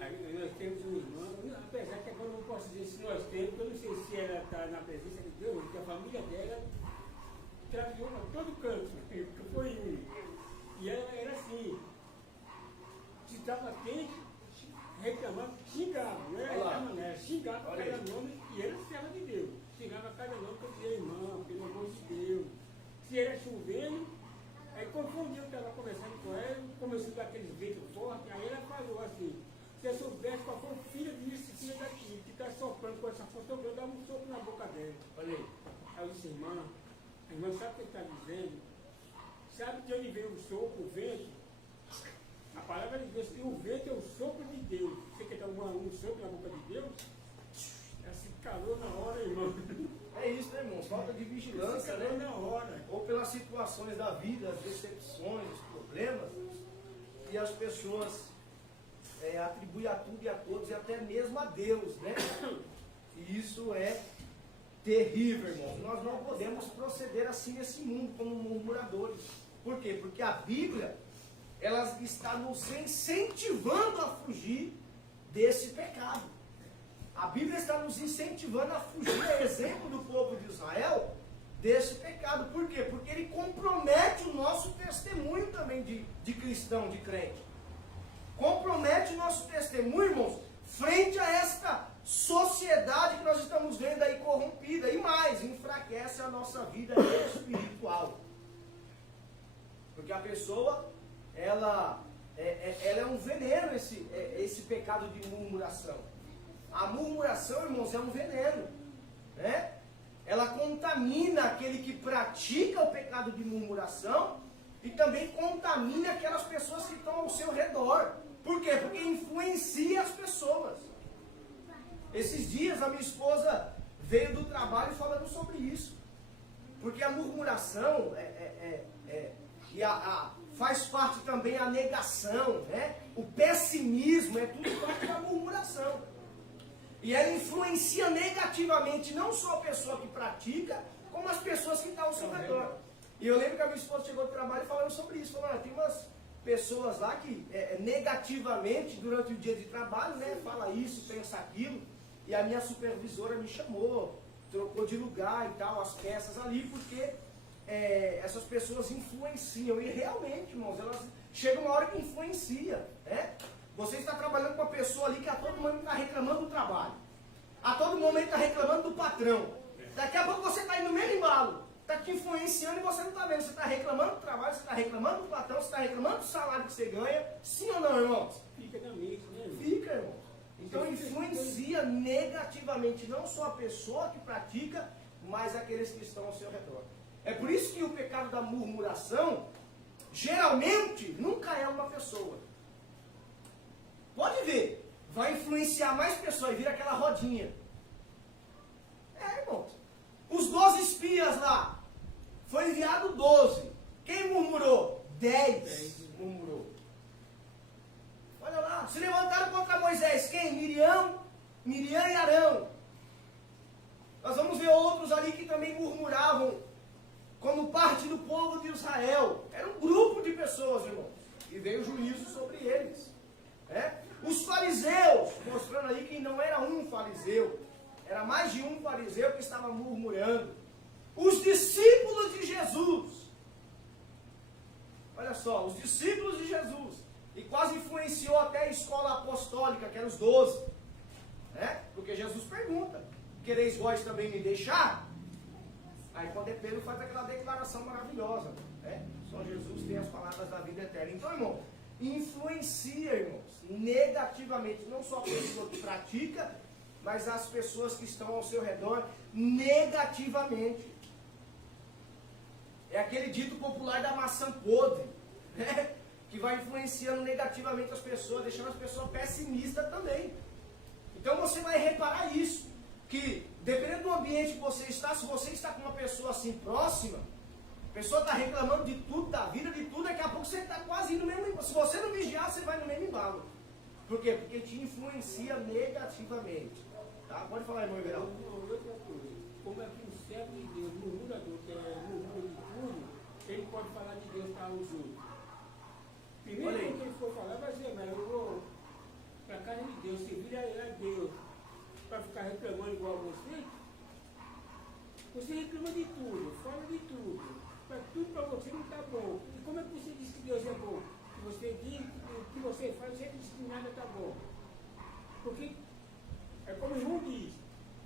Aí nós temos um irmão, apesar que agora eu não posso dizer se nós temos, porque eu não sei se ela está na presença de Deus, porque a família dela trabalhou para todo canto. E ela era assim, se estava quente, reclamava, xingava, não era daquela maneira, xingava cada nome e era serva de Deus. Xingava cada nome que eu dizia, irmão, pelo amor de Deus. Se era chovendo, aí quando um dia eu estava conversando com ela, começou a dar aqueles ventos fortes, aí ela falou assim, se eu soubesse qual foi o filho desse filho daqui, que está soprando com essa força, eu dava um soco na boca dela. Falei, aí eu disse, irmã, sabe o que ele está dizendo? Sabe de onde veio o sopro, o vento? A palavra de Deus, o vento é o sopro de Deus. Você quer dar um sopro na boca de Deus? Ela se calou na hora, irmão. É isso, né, irmão? Falta de vigilância, né? Na hora. Ou pelas situações da vida, as decepções, os problemas, e as pessoas atribuem a tudo e a todos, e até mesmo a Deus, né? E isso é terrível, irmão. Nós não podemos proceder assim nesse mundo, como murmuradores. Por quê? Porque a Bíblia, ela está nos incentivando a fugir desse pecado. A Bíblia está nos incentivando a fugir, a exemplo do povo de Israel, desse pecado. Por quê? Porque ele compromete o nosso testemunho também de cristão, de crente. Compromete o nosso testemunho, irmãos, frente a esta sociedade que nós estamos vendo aí corrompida. E mais, enfraquece a nossa vida espiritual. Porque a pessoa, ela é um veneno, esse pecado de murmuração. A murmuração, irmãos, é um veneno, né? Ela contamina aquele que pratica o pecado de murmuração e também contamina aquelas pessoas que estão ao seu redor. Por quê? Porque influencia as pessoas. Esses dias a minha esposa veio do trabalho falando sobre isso. Porque a murmuração faz parte também a negação, né? O pessimismo é tudo parte da murmuração. E ela influencia negativamente não só a pessoa que pratica, como as pessoas que estão ao seu redor. E eu lembro que a minha esposa chegou do trabalho falando sobre isso. Falando, tem umas pessoas lá que negativamente, durante o dia de trabalho, né, fala isso, pensa aquilo. E a minha supervisora me chamou, trocou de lugar e tal, as peças ali, porque essas pessoas influenciam. E realmente, irmãos, elas chegam uma hora que influencia, né? Você está trabalhando com uma pessoa ali que a todo momento está reclamando do trabalho. A todo momento está reclamando do patrão. Daqui a pouco você está indo no mesmo embalo. Está te influenciando e você não está vendo. Você está reclamando do trabalho, você está reclamando do patrão, você está reclamando do salário que você ganha. Sim ou não, irmãos? Fica na mente, né, irmão? Fica, irmão. Então influencia negativamente não só a pessoa que pratica, mas aqueles que estão ao seu redor. É por isso que o pecado da murmuração, geralmente, nunca é uma pessoa. Pode ver, vai influenciar mais pessoas e vira aquela rodinha. Irmãos. Os 12 espias lá, foi enviado 12. Quem murmurou? 10 murmurou. Olha lá, se levantaram contra Moisés. Quem? Miriam e Arão. Nós vamos ver outros ali que também murmuravam, como parte do povo de Israel. Era um grupo de pessoas, irmãos. E veio o juízo sobre eles. Os fariseus, mostrando aí que não era um fariseu, era mais de um fariseu que estava murmurando. Os discípulos de Jesus. Olha só, os discípulos de Jesus. E quase influenciou até a escola apostólica, que eram os 12. Porque Jesus pergunta, quereis vós também me deixar? Aí quando Pedro faz aquela declaração maravilhosa. Só Jesus tem as palavras da vida eterna. Então, irmão, influencia, irmãos, negativamente, não só a pessoa que pratica, mas as pessoas que estão ao seu redor, negativamente. É aquele dito popular da maçã podre, que vai influenciando negativamente as pessoas, deixando as pessoas pessimistas também. Então você vai reparar isso, que dependendo do ambiente que você está, se você está com uma pessoa assim próxima, a pessoa está reclamando de tudo, da vida, de tudo, daqui a pouco você está quase indo no mesmo embalo. Se você não vigiar, você vai no mesmo embalo. Por quê? Porque te influencia negativamente. Tá? Pode falar, irmão Everaldo. Como é que um servo de Deus, murmurador, que murmura de tudo, ele pode falar de Deus para os outros? Primeiro que ele for falar, vai dizer, mas eu vou reclamando igual a você, você reclama de tudo, fala de tudo. Mas tudo para você não está bom. E como é que você diz que Deus é bom? Que você diz, que você faz, você diz que nada está bom. Porque, é como o irmão diz,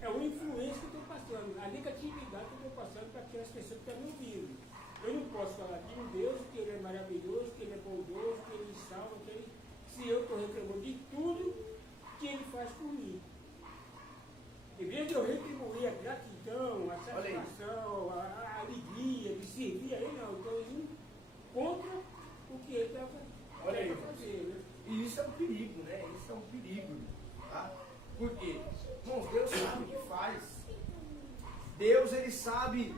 é uma influência que eu estou passando, a negatividade que eu estou passando para aquelas pessoas que estão me ouvindo. Eu não posso falar de um Deus, que Ele é maravilhoso, que Ele é bondoso, que Ele salva, que Ele... Se eu estou reclamando de tudo que Ele faz por mim. Em vez de eu retribuir a gratidão, a satisfação, a alegria de servir a Ele, não, eu estou indo contra o que Ele está fazendo. Né? E isso é um perigo, né? Isso é um perigo. Tá? Por quê? Irmãos, Deus sabe o que faz. Deus, Ele sabe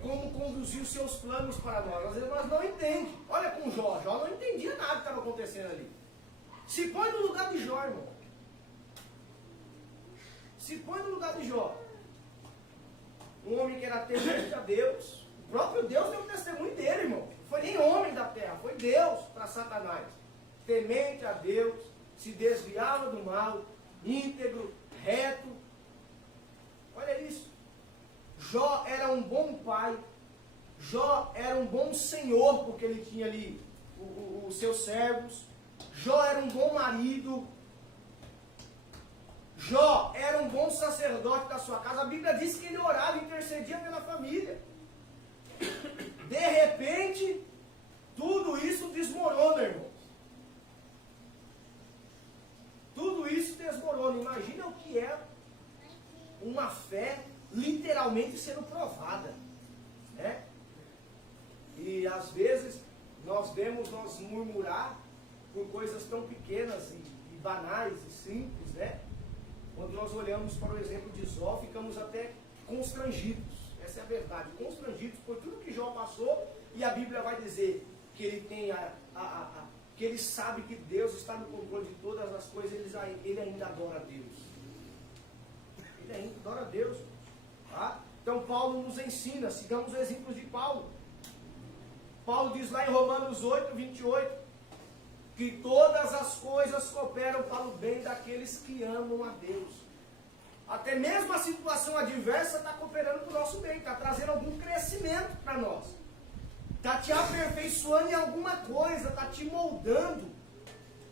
como conduzir os seus planos para nós. Às vezes nós não entendemos. Olha com Jó. Jó não entendia nada que estava acontecendo ali. Se põe no lugar de Jó, irmão. Se põe no lugar de Jó. Um homem que era temente a Deus. O próprio Deus deu um testemunho dele, irmão. Não foi nem homem da terra, foi Deus para Satanás. Temente a Deus, se desviava do mal, íntegro, reto. Olha isso. Jó era um bom pai. Jó era um bom senhor, porque ele tinha ali os seus servos. Jó era um bom marido. Jó era um bom sacerdote da sua casa. A Bíblia diz que ele orava e intercedia pela família. De repente, tudo isso desmorona, irmão. Tudo isso desmorona. Imagina o que é uma fé literalmente sendo provada. Né? E às vezes nós vemos nós murmurar por coisas tão pequenas e banais e simples, né? Quando nós olhamos para o exemplo de Jó, ficamos até constrangidos. Essa é a verdade. Constrangidos por tudo que Jó passou. E a Bíblia vai dizer que ele tem que ele sabe que Deus está no controle de todas as coisas. Ele ainda adora a Deus. Ele ainda adora a Deus. Tá? Então Paulo nos ensina. Sigamos os exemplos de Paulo. Paulo diz lá em Romanos 8, 28. Que todas as coisas cooperam para o bem daqueles que amam a Deus. Até mesmo a situação adversa está cooperando para o nosso bem, está trazendo algum crescimento para nós. Está te aperfeiçoando em alguma coisa, está te moldando,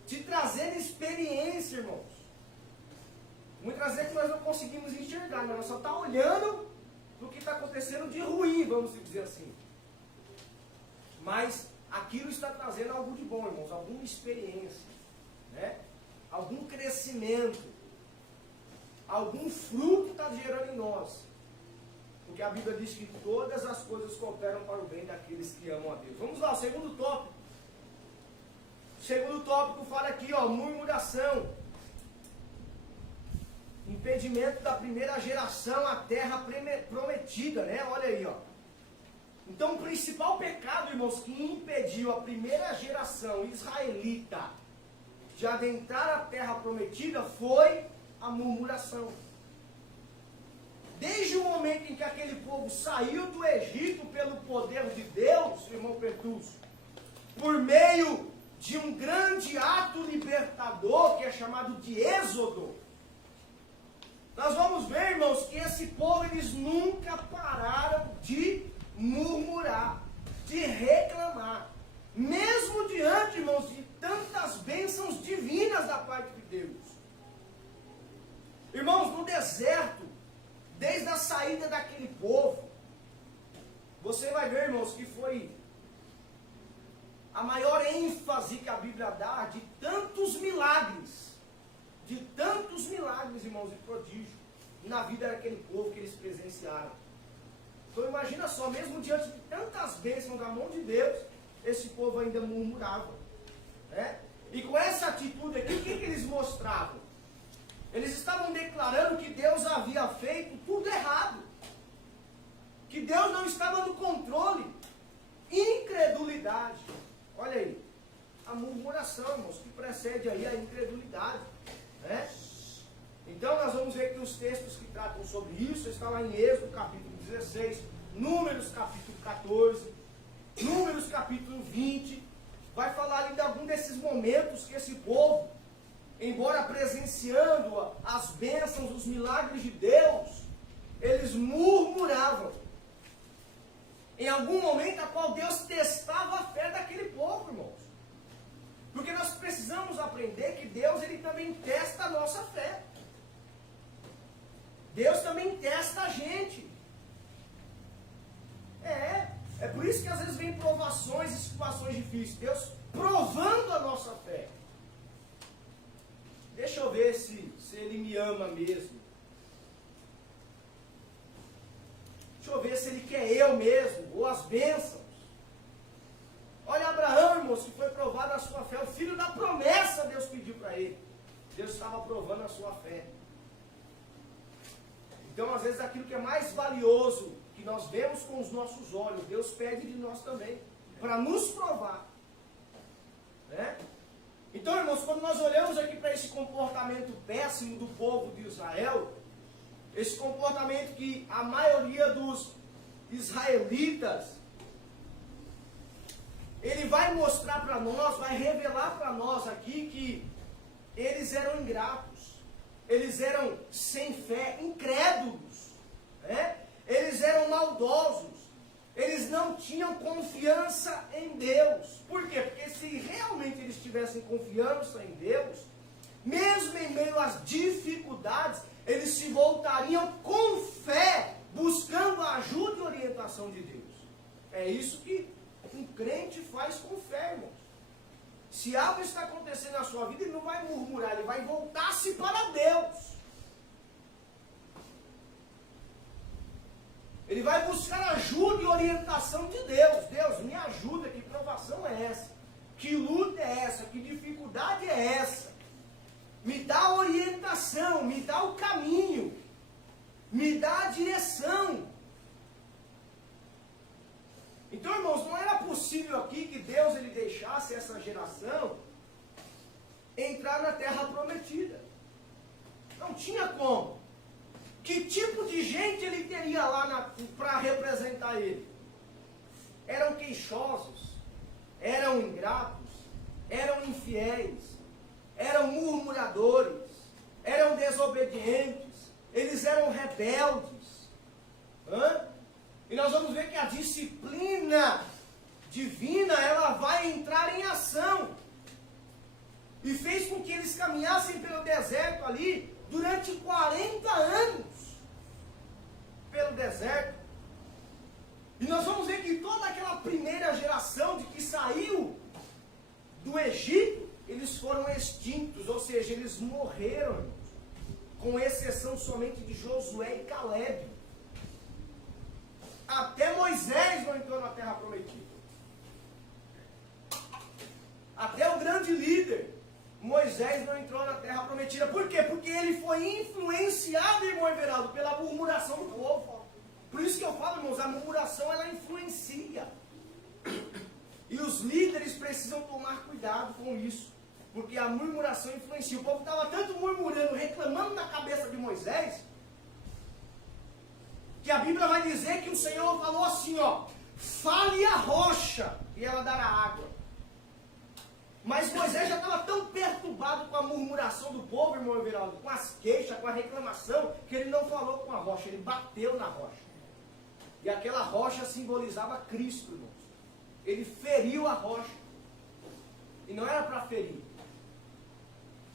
te trazendo experiência, irmãos. Muitas vezes nós não conseguimos enxergar, mas nós só estamos olhando para o que está acontecendo de ruim, vamos dizer assim. Mas aquilo está trazendo algo de bom, irmãos, alguma experiência, né? Algum crescimento, algum fruto está gerando em nós. Porque a Bíblia diz que todas as coisas cooperam para o bem daqueles que amam a Deus. Vamos lá, o segundo tópico. O segundo tópico fala aqui, ó, murmuração. Impedimento da primeira geração à terra prometida, né? Olha aí, ó. Então, o principal pecado, irmãos, que impediu a primeira geração israelita de adentrar a terra prometida foi a murmuração. Desde o momento em que aquele povo saiu do Egito pelo poder de Deus, irmão Pertúcio, por meio de um grande ato libertador, que é chamado de Êxodo, nós vamos ver, irmãos, que esse povo, eles nunca pararam de murmurar, de reclamar, mesmo diante, irmãos, de tantas bênçãos divinas da parte de Deus. Irmãos, no deserto, desde a saída daquele povo, você vai ver, irmãos, que foi a maior ênfase que a Bíblia dá de tantos milagres, irmãos, e prodígio na vida daquele povo que eles presenciaram. Então imagina só, mesmo diante de tantas bênçãos da mão de Deus, esse povo ainda murmurava. Né? E com essa atitude aqui, o que eles mostravam? Eles estavam declarando que Deus havia feito tudo errado. Que Deus não estava no controle. Incredulidade. Olha aí. A murmuração, irmãos, que precede aí a incredulidade. Né? Então nós vamos ver que os textos que tratam sobre isso estão lá em Êxodo capítulo 16, Números capítulo 14, Números capítulo 20. Vai falar ali de algum desses momentos que esse povo, embora presenciasse vivenciando as bênçãos, os milagres de Deus, eles murmuravam. Em algum momento a qual Deus testava a fé daquele povo, irmãos. Porque nós precisamos aprender que Deus, ele também testa a nossa fé. Deus também testa a gente. É por isso que às vezes vem provações e situações difíceis. Deus provando a nossa fé. Deixa eu ver se ele me ama mesmo. Deixa eu ver se ele quer eu mesmo, ou as bênçãos. Olha Abraão, irmãos, que foi provado a sua fé. O filho da promessa Deus pediu para ele. Deus estava provando a sua fé. Então, às vezes, aquilo que é mais valioso, que nós vemos com os nossos olhos, Deus pede de nós também, para nos provar. Né? Então, irmãos, quando nós olhamos aqui para esse comportamento péssimo do povo de Israel, esse comportamento que a maioria dos israelitas, ele vai mostrar para nós, vai revelar para nós aqui que eles eram ingratos, eles eram sem fé, incrédulos, né? Eles eram maldosos, eles não tinham confiança em Deus. Por quê? Porque se realmente eles tivessem confiança em Deus, mesmo em meio às dificuldades, eles se voltariam com fé, buscando a ajuda e orientação de Deus. É isso que um crente faz com fé, irmãos. Se algo está acontecendo na sua vida, ele não vai murmurar, ele vai voltar-se para Deus. Ele vai buscar ajuda e orientação de Deus. Deus, me ajuda, que provação é essa? Que luta é essa? Que dificuldade é essa? Me dá a orientação, me dá o caminho, me dá a direção. Então, irmãos, não era possível aqui que Deus ele deixasse essa geração entrar na terra prometida. Não tinha como. Que tipo de gente ele teria lá para representar ele? Eram queixosos, eram ingratos, eram infiéis, eram murmuradores, eram desobedientes, eles eram rebeldes. E nós vamos ver que a disciplina divina, ela vai entrar em ação. E fez com que eles caminhassem pelo deserto ali durante 40 anos. Pelo deserto. E nós vamos ver que toda aquela primeira geração de que saiu do Egito, eles foram extintos, ou seja, eles morreram, com exceção somente de Josué e Caleb. Até Moisés não entrou na terra prometida. Até o grande líder, Moisés, não entrou na terra prometida. Por quê? Porque ele foi influenciado, irmão Everaldo, pela murmuração do povo. Por isso que eu falo, irmãos, a murmuração ela influencia. E os líderes precisam tomar cuidado com isso. Porque a murmuração influencia. O povo estava tanto murmurando, reclamando da cabeça de Moisés, que a Bíblia vai dizer que o Senhor falou assim, fale a rocha e ela dará água. Mas Moisés já estava tão perturbado com a murmuração do povo, irmão Everaldo, com as queixas, com a reclamação, que ele não falou com a rocha, ele bateu na rocha. E aquela rocha simbolizava Cristo, irmãos. Ele feriu a rocha. E não era para ferir,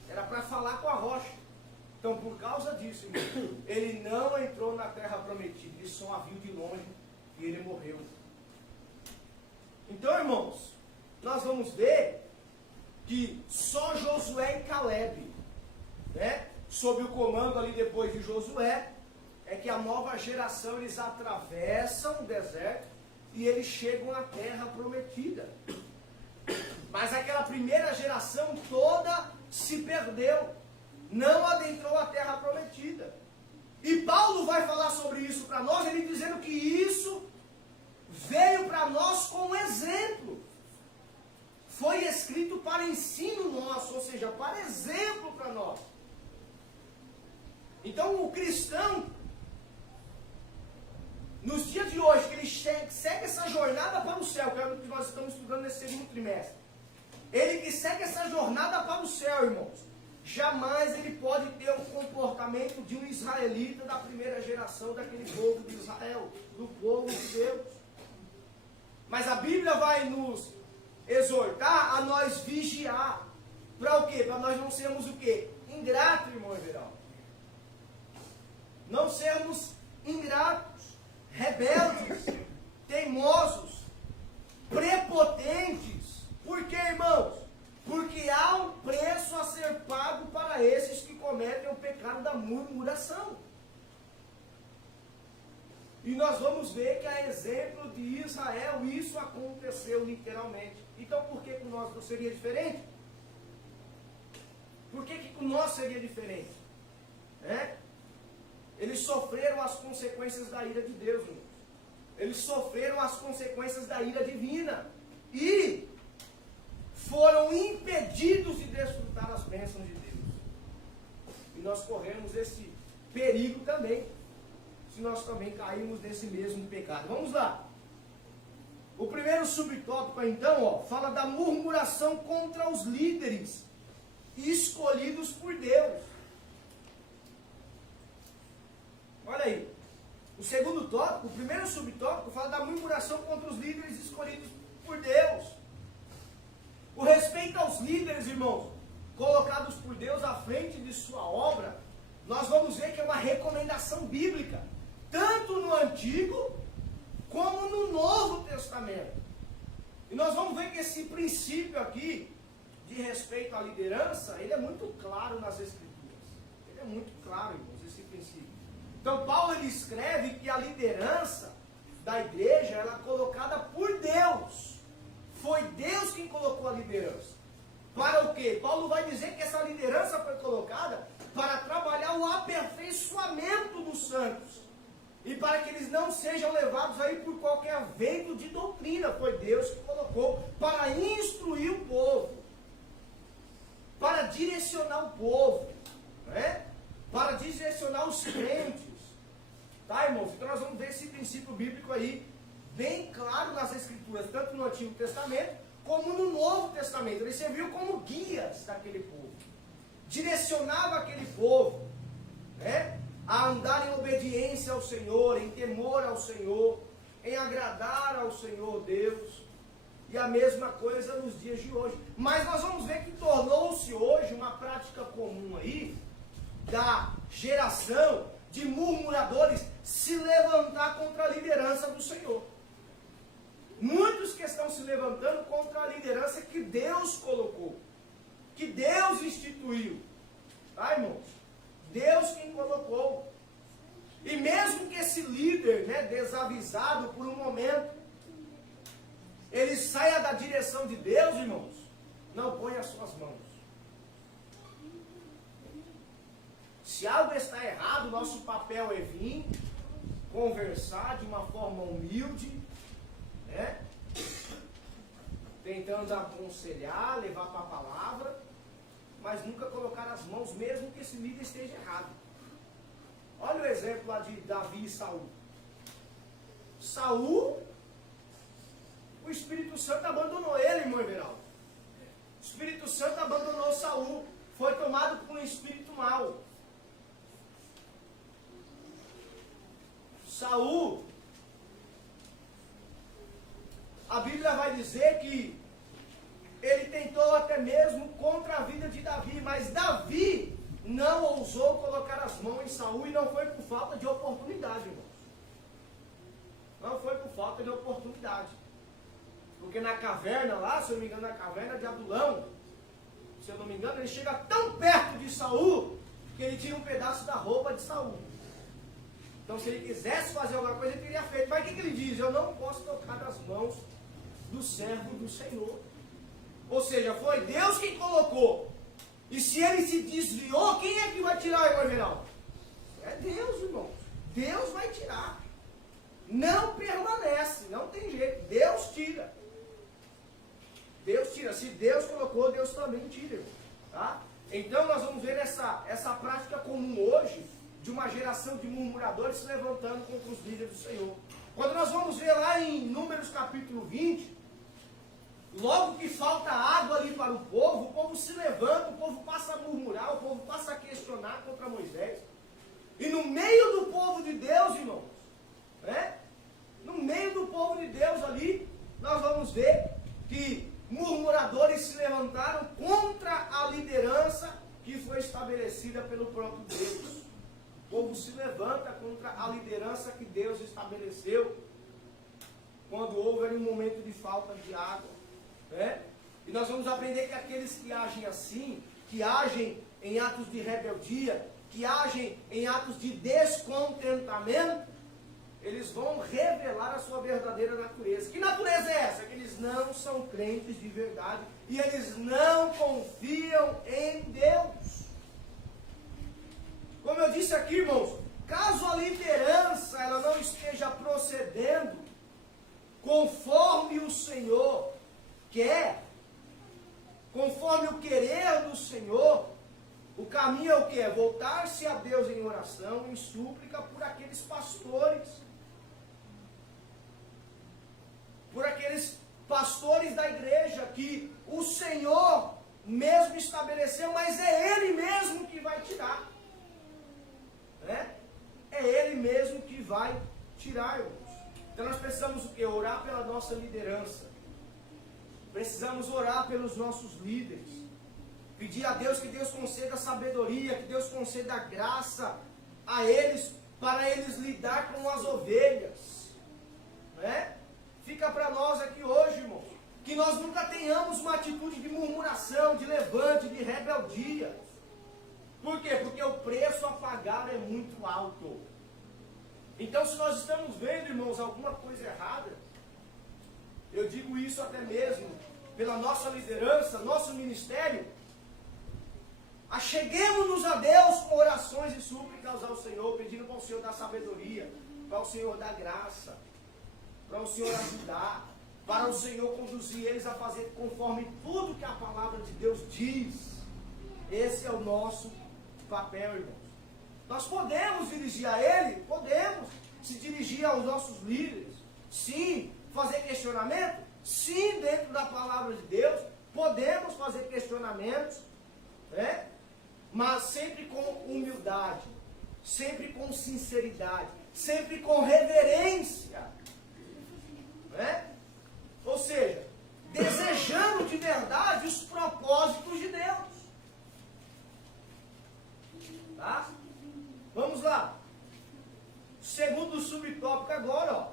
era para falar com a rocha. Então, por causa disso, irmão, ele não entrou na terra prometida, ele só a viu de longe e ele morreu. Então, irmãos, nós vamos ver que só Josué e Caleb, né, sob o comando ali depois de Josué, é que a nova geração, eles atravessam o deserto e eles chegam à terra prometida. Mas aquela primeira geração toda se perdeu, não adentrou a terra prometida. E Paulo vai falar sobre isso para nós, ele dizendo que isso veio para nós como exemplo. Foi escrito para ensino nosso, ou seja, para exemplo para nós. Então o cristão, nos dias de hoje, que ele segue essa jornada para o céu, que é o que nós estamos estudando nesse segundo trimestre. Ele que segue essa jornada para o céu, irmãos, jamais ele pode ter o comportamento de um israelita da primeira geração daquele povo de Israel, do povo de Deus. Mas a Bíblia vai nos exortar a nós vigiar. Para o quê? Para nós não sermos o quê? Ingratos, irmão Everaldo. Não sermos ingratos, rebeldes, teimosos, prepotentes. Por quê, irmãos? Porque há um preço a ser pago para esses que cometem o pecado da murmuração. E nós vamos ver que, a exemplo de Israel, isso aconteceu literalmente. Então, por que com nós não seria diferente? Por que com nós seria diferente? Eles sofreram as consequências da ira de Deus, irmãos. Eles sofreram as consequências da ira divina. E foram impedidos de desfrutar as bênçãos de Deus. E nós corremos esse perigo também, se nós também caímos nesse mesmo pecado. Vamos lá. O primeiro subtópico, então, fala da murmuração contra os líderes escolhidos por Deus. Olha aí. O segundo tópico, o primeiro subtópico, fala da murmuração contra os líderes escolhidos por Deus. O respeito aos líderes, irmãos, colocados por Deus à frente de sua obra, nós vamos ver que é uma recomendação bíblica, tanto no Antigo como no Novo Testamento. E nós vamos ver que esse princípio aqui, de respeito à liderança, ele é muito claro nas Escrituras. Ele é muito claro, irmãos, esse princípio. Então, Paulo ele escreve que a liderança da igreja, ela é colocada por Deus. Foi Deus quem colocou a liderança. Para o quê? Paulo vai dizer que essa liderança foi colocada para trabalhar o aperfeiçoamento dos santos. E para que eles não sejam levados aí por qualquer vento de doutrina. Foi Deus que colocou para instruir o povo. Para direcionar o povo. Para direcionar os crentes. Tá, irmãos? Então nós vamos ver esse princípio bíblico aí, bem claro nas Escrituras, tanto no Antigo Testamento, como no Novo Testamento. Ele serviu como guias daquele povo. Direcionava aquele povo, a andar em obediência ao Senhor, em temor ao Senhor, em agradar ao Senhor Deus. E a mesma coisa nos dias de hoje. Mas nós vamos ver que tornou-se hoje uma prática comum aí, da geração de murmuradores se levantar contra a liderança do Senhor. Muitos que estão se levantando contra a liderança que Deus colocou, que Deus instituiu. Tá, irmãos? Deus quem colocou. E mesmo que esse líder, desavisado por um momento, ele saia da direção de Deus, irmãos, não põe as suas mãos. Se algo está errado, nosso papel é vir, conversar de uma forma humilde, tentando aconselhar, levar para a palavra, mas nunca colocar as mãos, mesmo que esse líder esteja errado. Olha o exemplo lá de Davi e Saul. Saul, o Espírito Santo abandonou ele, irmão Everaldo. O Espírito Santo abandonou Saul, foi tomado por um espírito mau. Saul, a Bíblia vai dizer que ele tentou até mesmo contra a vida de Davi, mas Davi não ousou colocar as mãos em Saul, e não foi por falta de oportunidade, irmãos. Não foi por falta de oportunidade. Porque na caverna lá, se eu não me engano, na caverna de Adulão, se eu não me engano, ele chega tão perto de Saul, que ele tira um pedaço da roupa de Saul. Então, se ele quisesse fazer alguma coisa, ele teria feito. Mas o que ele diz? Eu não posso tocar nas mãos do servo do Senhor. Ou seja, foi Deus quem colocou. E se ele se desviou, quem é que vai tirar, irmão Everaldo? É Deus, irmão. Deus vai tirar. Não permanece, não tem jeito. Deus tira. Deus tira. Se Deus colocou, Deus também tira, irmão. Tá? Então, nós vamos ver essa prática comum hoje, de uma geração de murmuradores se levantando contra os líderes do Senhor. Quando nós vamos ver lá em Números capítulo 20, logo que falta água ali para o povo se levanta, o povo passa a murmurar, o estabelecida pelo próprio Deus. O povo se levanta contra a liderança que Deus estabeleceu quando houve um momento de falta de água, né? E nós vamos aprender que aqueles que agem assim, que agem em atos de rebeldia, que agem em atos de descontentamento, eles vão revelar a sua verdadeira natureza. Que natureza é essa? Que eles não são crentes de verdade e eles não confiam em Deus. Como eu disse aqui, irmãos, caso a liderança ela não esteja procedendo conforme o Senhor quer, conforme o querer do Senhor, o caminho é o que? É voltar-se a Deus em oração, em súplica por aqueles pastores. Por aqueles pastores da igreja que o Senhor mesmo estabeleceu, mas é Ele mesmo que vai tirar. Né? É Ele mesmo que vai tirar, irmãos. Então nós precisamos o quê? Orar pela nossa liderança. Precisamos orar pelos nossos líderes. Pedir a Deus que Deus conceda sabedoria, que Deus conceda graça a eles, para eles lidar com as ovelhas. Né? Fica para nós aqui hoje, irmãos, que nós nunca tenhamos uma atitude de murmuração, de levante, de rebeldia. Por quê? Porque o preço a pagar é muito alto. Então, se nós estamos vendo, irmãos, alguma coisa errada, eu digo isso até mesmo pela nossa liderança, nosso ministério, acheguemos-nos a Deus com orações e súplicas ao Senhor, pedindo para o Senhor dar sabedoria, para o Senhor dar graça, para o Senhor ajudar, para o Senhor conduzir eles a fazer conforme tudo que a palavra de Deus diz. Esse é o nosso papel, irmãos. Nós podemos dirigir a Ele, podemos se dirigir aos nossos líderes, sim, fazer questionamento, sim, dentro da palavra de Deus, podemos fazer questionamentos, né? Mas sempre com humildade, sempre com sinceridade, sempre com reverência, né? Ou seja, desejando de verdade os propósitos de Deus. Tá? Vamos lá. Segundo subtópico agora, ó.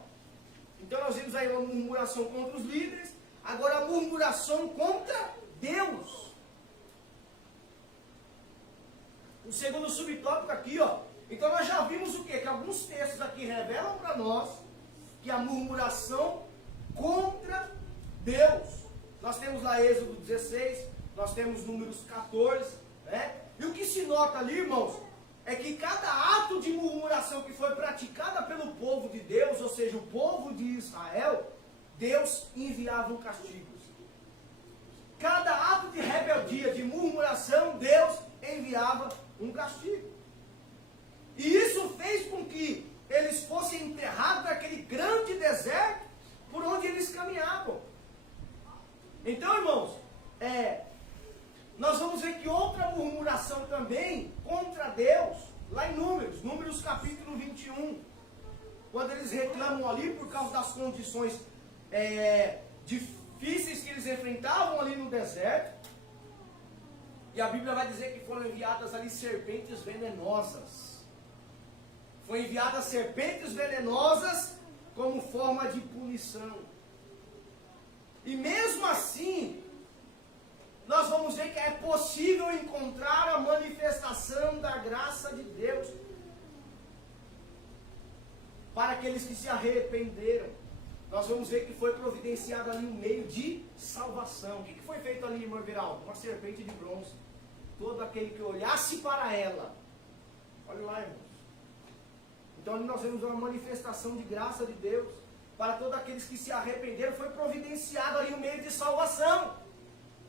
Então nós vimos aí uma murmuração contra os líderes, agora a murmuração contra Deus. O segundo subtópico aqui, ó. Então nós já vimos o quê? Que alguns textos aqui revelam para nós que a murmuração contra Deus. Nós temos lá Êxodo 16, nós temos Números 14, né? E o que se nota ali, irmãos, é que cada ato de murmuração que foi praticada pelo povo de Deus, ou seja, o povo de Israel, Deus enviava um castigo. Cada ato de rebeldia, de murmuração, Deus enviava um castigo. E isso fez com que eles fossem enterrados naquele grande deserto por onde eles caminhavam. Então, irmãos, nós vamos ver que outra murmuração também contra Deus, lá em Números capítulo 21, quando eles reclamam ali por causa das condições difíceis que eles enfrentavam ali no deserto, e a Bíblia vai dizer que foram enviadas ali serpentes venenosas. Foram enviadas serpentes venenosas como forma de punição. E mesmo assim, nós vamos ver que é possível encontrar a manifestação da graça de Deus para aqueles que se arrependeram. Nós vamos ver que foi providenciado ali um meio de salvação. O que foi feito ali, irmão Everaldo? Uma serpente de bronze. Todo aquele que olhasse para ela. Olha lá, irmãos. Então ali nós vemos uma manifestação de graça de Deus para todos aqueles que se arrependeram. Foi providenciado ali um meio de salvação.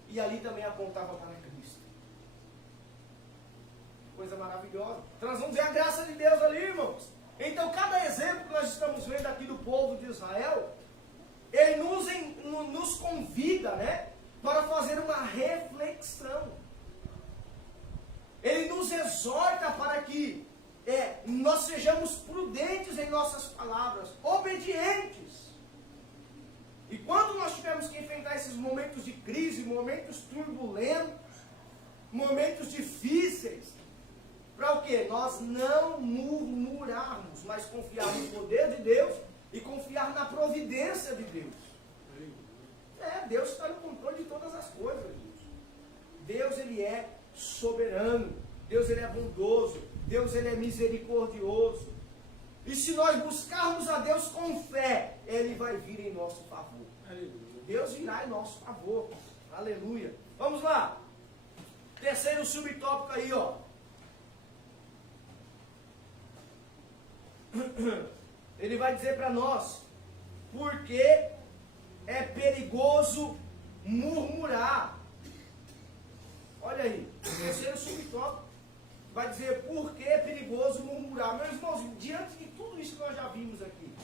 E ali também apontava para Cristo. Coisa maravilhosa. Então nós vamos ver a graça de Deus ali, irmãos. Então cada exemplo que nós estamos vendo aqui do povo de Israel, ele nos convida, né, para fazer uma reflexão. Ele nos exorta para que nós sejamos prudentes em nossas palavras, obedientes. E quando nós tivermos que enfrentar esses momentos de crise, momentos turbulentos, momentos difíceis, quê? Nós não murmurarmos, mas confiar no poder de Deus e confiar na providência de Deus. Deus está no controle de todas as coisas, gente. Deus, Ele é soberano. Deus, Ele é bondoso. Deus, Ele é misericordioso. E se nós buscarmos a Deus com fé, Ele vai vir em nosso favor. Aleluia. Deus virá em nosso favor. Aleluia. Vamos lá. Terceiro subtópico aí, ó. Ele vai dizer para nós, porque é perigoso murmurar. Olha aí, o terceiro subtópico vai dizer por que é perigoso murmurar. Meus irmãos, diante de tudo isso que nós já vimos aqui,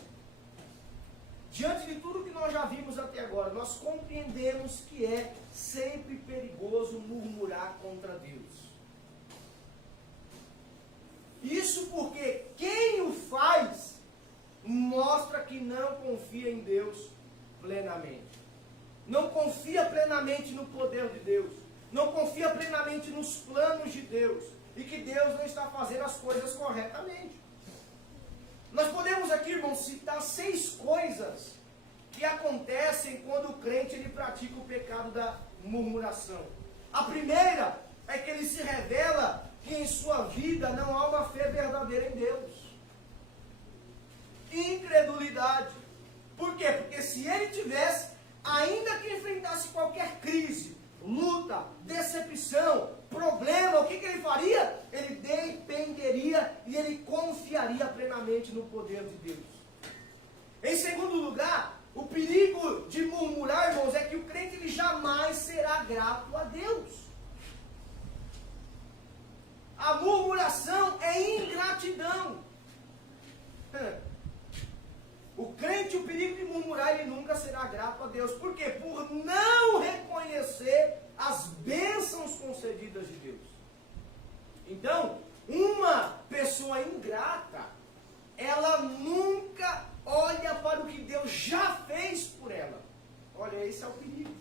diante de tudo que nós já vimos até agora, nós compreendemos que é sempre perigoso murmurar contra Deus. Isso porque quem o faz mostra que não confia em Deus plenamente. Não confia plenamente no poder de Deus. Não confia plenamente nos planos de Deus. E que Deus não está fazendo as coisas corretamente. Nós podemos aqui, irmãos, citar 6 coisas que acontecem quando o crente ele pratica o pecado da murmuração. A primeira é que ele se revela que em sua vida não há uma fé verdadeira em Deus. Incredulidade. Por quê? Porque se ele tivesse, ainda que enfrentasse qualquer crise, luta, decepção, problema, o que ele faria? Ele dependeria e ele confiaria plenamente no poder de Deus. Em segundo lugar, o perigo de murmurar, irmãos, é que o crente ele jamais será grato a Deus. A murmuração é ingratidão. O crente, o perigo de murmurar, ele nunca será grato a Deus. Por quê? Por não reconhecer as bênçãos concedidas de Deus. Então, uma pessoa ingrata, ela nunca olha para o que Deus já fez por ela. Olha, esse é o perigo.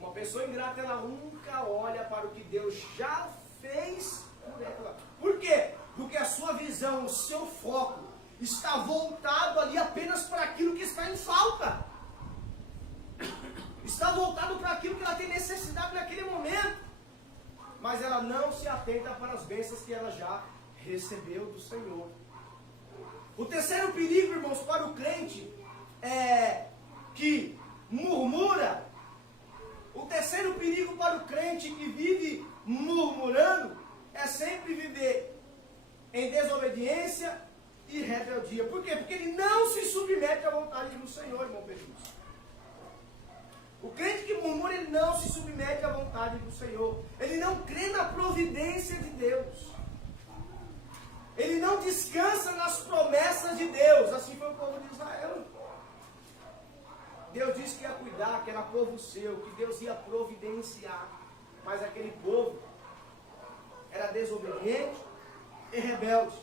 Uma pessoa ingrata, ela nunca olha para o que Deus já fez por ela. Por quê? Porque a sua visão, o seu foco, está voltado ali apenas para aquilo que está em falta. Está voltado para aquilo que ela tem necessidade naquele momento. Mas ela não se atenta para as bênçãos que ela já recebeu do Senhor. O terceiro perigo, irmãos, para o crente é que murmura. O terceiro perigo para o crente que vive murmurando é sempre viver em desobediência e rebeldia. Por quê? Porque ele não se submete à vontade do Senhor, irmão Pedro. O crente que murmura, ele não se submete à vontade do Senhor. Ele não crê na providência de Deus. Ele não descansa nas promessas de Deus. Assim foi o povo de Israel. Deus disse que ia cuidar, que era povo seu, que Deus ia providenciar. Mas aquele povo era desobediente e rebelde,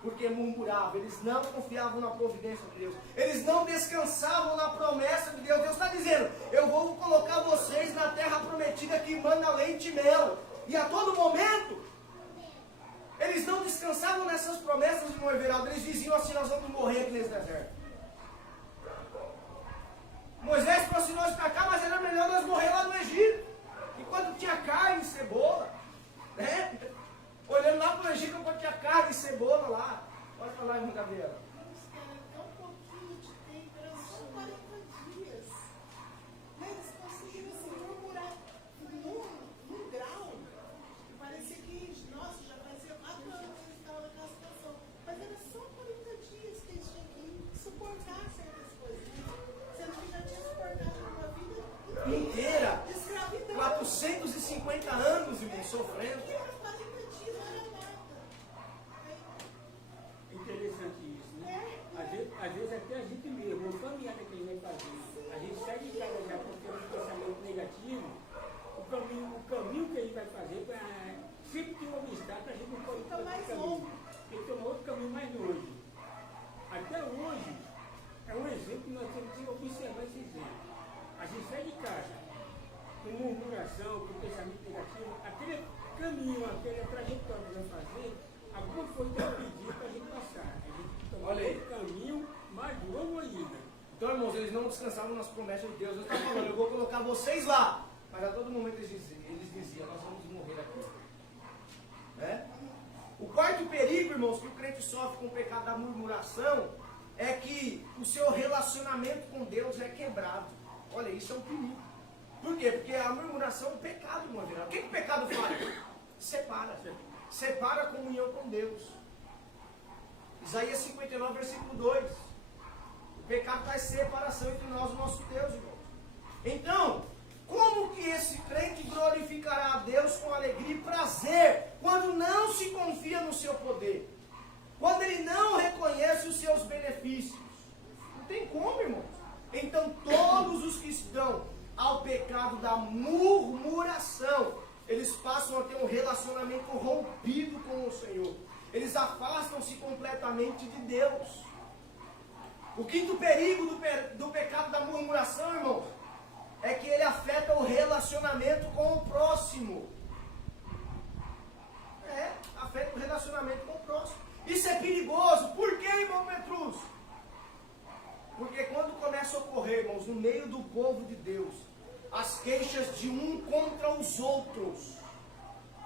porque murmuravam. Eles não confiavam na providência de Deus. Eles não descansavam na promessa de Deus. Deus está dizendo, eu vou colocar vocês na terra prometida que manda leite e mel. E a todo momento, eles não descansavam nessas promessas de Everaldo. Eles diziam assim, nós vamos morrer aqui nesse deserto. Moisés trouxe nós para cá, mas era melhor nós morrer lá no Egito. Enquanto tinha carne e cebola, né? Olhando lá para o Egito, enquanto tinha carne e cebola lá. Olha para lá, irmã Gabriela. É um pouquinho de tempo, eram só 40 dias. Eles conseguiram se murmurar num grau. Parecia que, nossa, já fazia 4 anos que eles estavam naquela situação. Mas era só 40 dias que eles tinham que suportar certas coisas. Sendo que já tinha suportado uma vida Inteira. escravidão. 450 anos, irmão, sofrendo. E era 40 dias, não era nada. Interessante isso, né? Às vezes até a gente mesmo, uma caminhada que a gente vai fazer, a gente sai de casa já com um pensamento negativo, o caminho que a gente vai fazer, sempre tem um obstáculo, a gente não pode ir Fica por mais outro caminho. longo. Tem que tomar outro caminho mais longe. Até hoje, é um exemplo que nós temos que observar esse exemplo. A gente sai de casa com murmuração, com pensamento negativo, aquele caminho, aquela trajetória que nós fazemos, alguma coisa Deus pediu para a gente passar. A gente tomou Olha aí. outro caminho, mais longo ainda. Então, irmãos, eles não descansavam nas promessas de Deus. Deus está falando, eu vou colocar vocês lá. Mas a todo momento eles diziam, nós vamos morrer aqui. Né? O quarto perigo, irmãos, que o crente sofre com o pecado da murmuração é que o seu relacionamento com Deus é quebrado. Olha, isso é um perigo. Por quê? Porque a murmuração é um pecado, irmão. O que o pecado faz? Separa. Separa a comunhão com Deus. Isaías 59, versículo 2. O pecado traz separação entre nós e o nosso Deus, irmãos. Então, como que esse crente glorificará a Deus com alegria e prazer quando não se confia no seu poder? Quando ele não reconhece os seus benefícios? Não tem como, irmãos. Então, todos os que estão ao pecado da murmuração, eles passam a ter um relacionamento rompido com o Senhor. Eles afastam-se completamente de Deus. O quinto perigo do pecado da murmuração, irmãos, é que ele afeta o relacionamento com o próximo. Afeta o relacionamento com o próximo. Isso é perigoso. Por quê, irmão Petrus? Porque quando começa a ocorrer, irmãos, no meio do povo de Deus, as queixas de um contra os outros,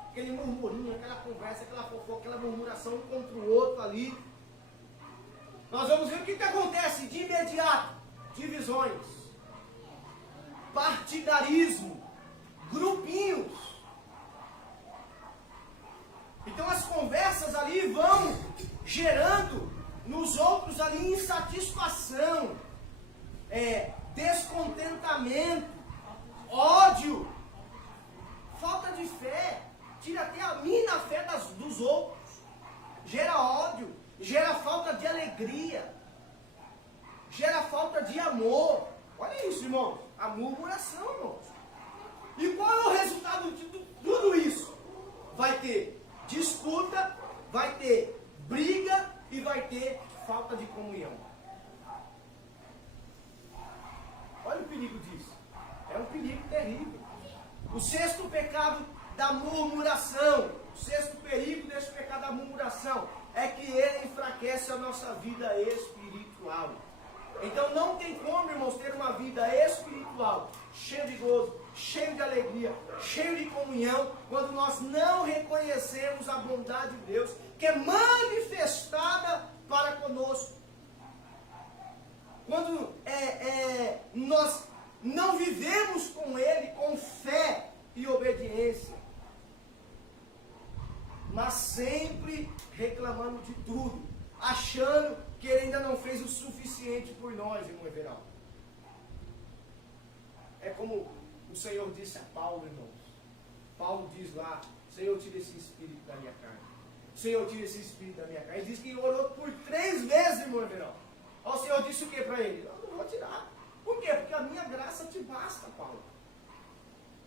aquele murmurinho, aquela conversa, aquela fofoca, aquela murmuração um contra o outro ali, nós vamos ver o que acontece de imediato. Divisões, partidarismo, grupinhos. Então as conversas ali vão gerando nos outros ali insatisfação, descontentamento, ódio, falta de fé, tira até a minha fé dos outros, gera ódio, gera falta de alegria, gera falta de amor. Olha isso, irmãos, a murmuração, irmãos. E qual é o resultado de tudo isso? Vai ter disputa, vai ter briga e vai ter falta de comunhão. Olha o perigo disso. É um perigo terrível. O sexto pecado da murmuração, o sexto perigo desse pecado da murmuração é que ele enfraquece a nossa vida espiritual. Então não tem como, irmãos, ter uma vida espiritual cheia de gozo, cheia de alegria, cheia de comunhão, quando nós não reconhecemos a bondade de Deus, que é manifestada para conosco. Quando nós não vivemos com Ele com fé e obediência, mas sempre reclamando de tudo, achando que Ele ainda não fez o suficiente por nós, irmão Everaldo. É como o Senhor disse a Paulo, irmãos. Paulo diz lá, Senhor, tira esse espírito da minha carne. Senhor, tira esse espírito da minha carne. Ele diz que orou por 3 vezes, irmão Everaldo. O Senhor disse o que para ele? Eu não vou tirar. Por quê? Porque a minha graça te basta, Paulo.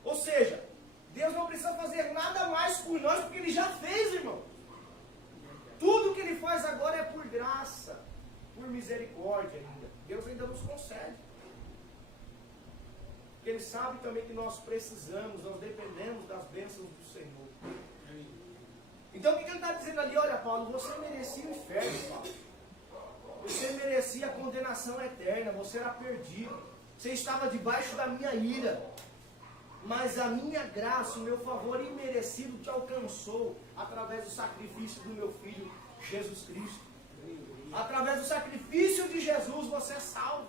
Ou seja, Deus não precisa fazer nada mais por nós, porque Ele já fez, irmão. Tudo que Ele faz agora é por graça, por misericórdia ainda. Deus ainda nos concede. Porque Ele sabe também que nós precisamos, nós dependemos das bênçãos do Senhor. Então o que Ele está dizendo ali? Olha, Paulo, você merecia o inferno, Paulo. Você merecia a condenação eterna, você era perdido. Você estava debaixo da minha ira. Mas a minha graça, o meu favor imerecido te alcançou através do sacrifício do meu Filho, Jesus Cristo. Através do sacrifício de Jesus você é salvo.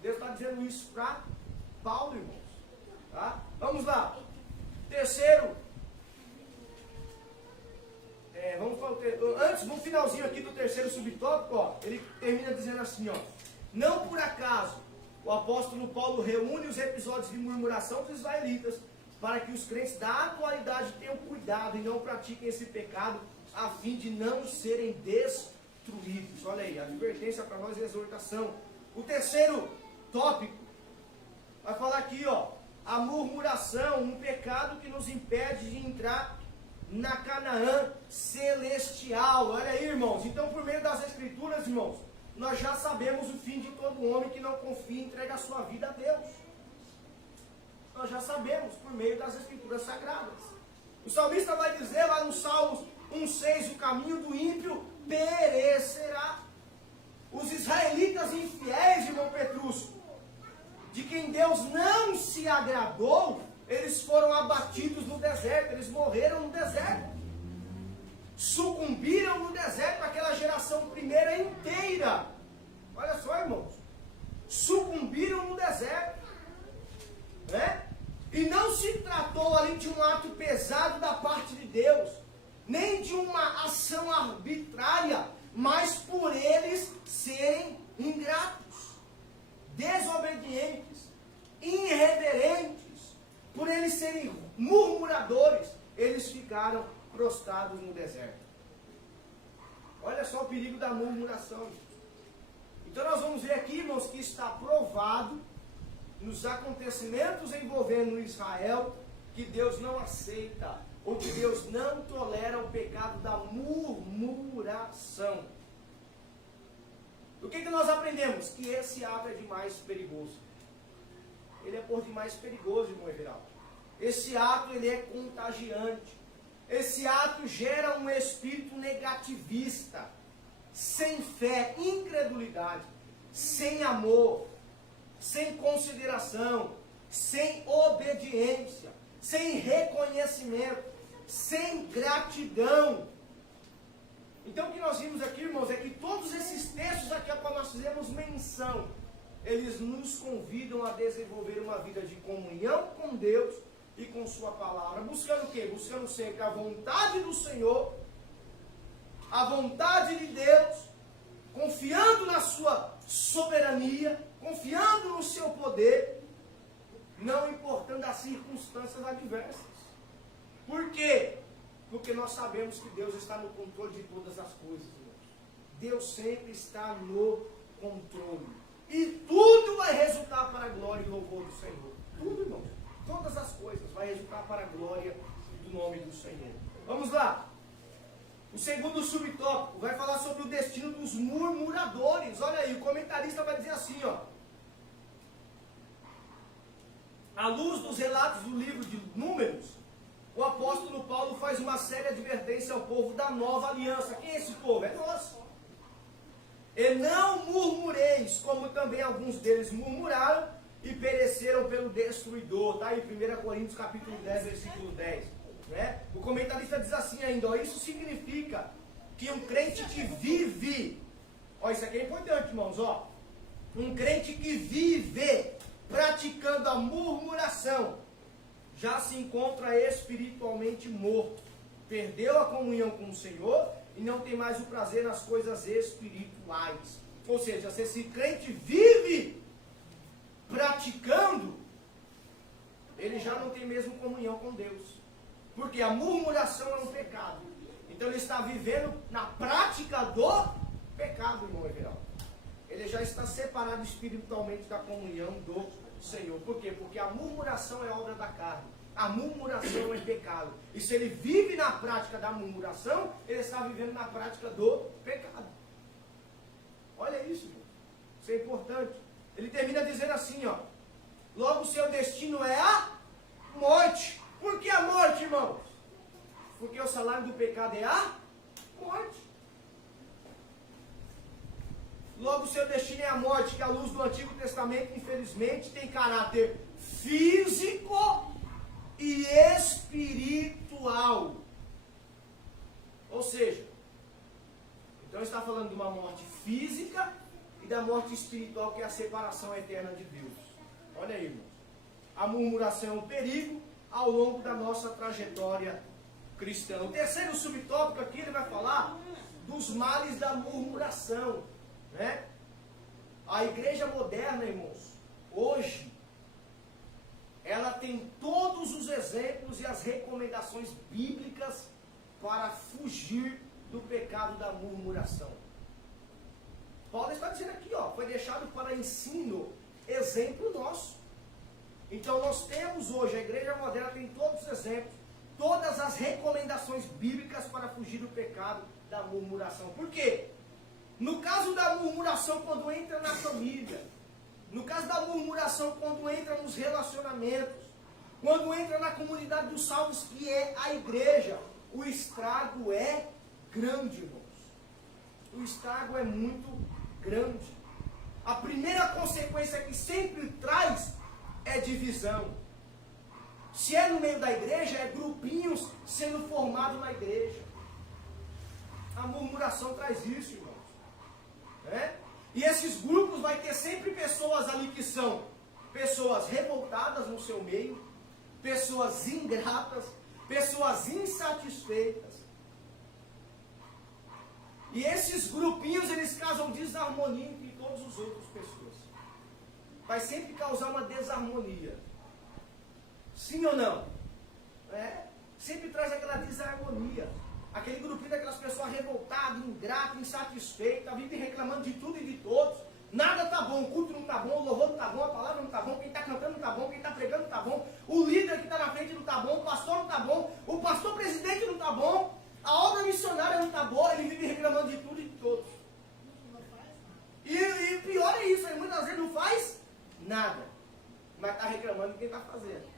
Deus está dizendo isso para Paulo, irmãos. Tá? Vamos lá. Terceiro. Antes, no finalzinho aqui do terceiro subtópico, ó, ele termina dizendo assim, ó. Não por acaso o apóstolo Paulo reúne os episódios de murmuração dos israelitas para que os crentes da atualidade tenham cuidado e não pratiquem esse pecado a fim de não serem destruídos. Olha aí, advertência para nós e exortação. O terceiro tópico vai falar aqui, ó, a murmuração, um pecado que nos impede de entrar na Canaã celestial. Olha aí, irmãos. Então, por meio das Escrituras, irmãos, nós já sabemos o fim de todo homem que não confia e entrega a sua vida a Deus. nós já sabemos, por meio das Escrituras Sagradas. O salmista vai dizer lá no Salmos 1,6, o caminho do ímpio perecerá. Os israelitas infiéis, irmão Petrúcio, de quem Deus não se agradou, eles foram abatidos no deserto, eles morreram no deserto. Sucumbiram no deserto, aquela geração primeira inteira. Olha só, irmãos. Sucumbiram no deserto. Né? E não se tratou ali de um ato pesado da parte de Deus, nem de uma ação arbitrária, mas por eles serem ingratos, desobedientes, irreverentes, por eles serem murmuradores, eles ficaram prostrados no deserto. Olha só o perigo da murmuração. Então nós vamos ver aqui, irmãos, que está provado nos acontecimentos envolvendo Israel que Deus não aceita, ou que Deus não tolera o pecado da murmuração. O que nós aprendemos? Que esse ato é demais perigoso. Ele é por demais perigoso, irmão Everaldo. Esse ato, ele é contagiante. Esse ato gera um espírito negativista, sem fé, incredulidade, sem amor, sem consideração, sem obediência, sem reconhecimento, sem gratidão. Então o que nós vimos aqui, irmãos, é que todos esses textos aqui para nós fizermos menção, eles nos convidam a desenvolver uma vida de comunhão com Deus e com sua palavra, buscando o quê? Buscando sempre a vontade do Senhor, a vontade de Deus, confiando na sua soberania, confiando no seu poder, não importando as circunstâncias adversas. Por quê? Porque nós sabemos que Deus está no controle de todas as coisas, irmãos. Deus sempre está no controle. E tudo vai resultar para a glória e louvor do Senhor. Tudo, irmãos. Todas as coisas vai resultar para a glória do nome do Senhor. Vamos lá. O segundo subtópico vai falar sobre o destino dos murmuradores. Olha aí, o comentarista vai dizer assim, ó. À luz dos relatos do livro de Números, o apóstolo Paulo faz uma séria advertência ao povo da nova aliança. Quem é esse povo? É nós. E não murmureis, como também alguns deles murmuraram e pereceram pelo destruidor. Está aí 1 Coríntios capítulo 10, versículo 10. Né? O comentarista diz assim ainda, ó, isso significa que um crente que vive, ó, isso aqui é importante, irmãos, ó, um crente que vive praticando a murmuração, já se encontra espiritualmente morto, perdeu a comunhão com o Senhor e não tem mais o prazer nas coisas espirituais. Ou seja, se esse crente vive praticando, ele já não tem mesmo comunhão com Deus. Porque a murmuração é um pecado. Então ele está vivendo na prática do pecado, irmão Everaldo. Ele já está separado espiritualmente da comunhão do Senhor. Por quê? Porque a murmuração é obra da carne. A murmuração é pecado. E se ele vive na prática da murmuração, ele está vivendo na prática do pecado. Olha isso, irmão. Isso é importante. Ele termina dizendo assim, ó. Logo o seu destino é a morte. Por que a morte, irmãos? Porque o salário do pecado é a morte. Logo o seu destino é a morte, que a luz do Antigo Testamento, infelizmente, tem caráter físico e espiritual. Ou seja, então está falando de uma morte física e da morte espiritual, que é a separação eterna de Deus. Olha aí, irmãos. A murmuração é um perigo ao longo da nossa trajetória cristã. O terceiro subtópico aqui, ele vai falar dos males da murmuração. Né? A igreja moderna, irmãos, hoje, ela tem todos os exemplos e as recomendações bíblicas para fugir do pecado da murmuração. Paulo está dizendo aqui, ó, foi deixado para ensino, exemplo nosso. Então nós temos hoje, a igreja moderna tem todos os exemplos, todas as recomendações bíblicas para fugir do pecado da murmuração. Por quê? No caso da murmuração, quando entra na família, no caso da murmuração, quando entra nos relacionamentos, Quando entra na comunidade dos salvos, que é a igreja, o estrago é grande, irmãos. O estrago é muito grande. A primeira consequência que sempre traz é divisão. Se é no meio da igreja, é grupinhos sendo formados na igreja. A murmuração traz isso, irmãos. E esses grupos vai ter sempre pessoas ali que são pessoas revoltadas no seu meio, pessoas ingratas, pessoas insatisfeitas. E esses grupinhos, eles causam desarmonia entre todas as outras pessoas. Vai sempre causar uma desarmonia. Sim ou não? Sempre traz aquela desarmonia. Aquele grupinho daquelas pessoas revoltadas, ingratas, insatisfeitas, vivem reclamando de tudo e de todos. Nada está bom, o culto não está bom, o louvor não está bom, a palavra não está bom, quem está cantando não está bom, quem está pregando não está bom, o líder que está na frente não está bom, o pastor não está bom, o pastor presidente não está bom, a obra missionária não está boa, ele vive reclamando de tudo e de todos. E pior é isso, ele muitas vezes não faz nada, mas está reclamando de quem está fazendo.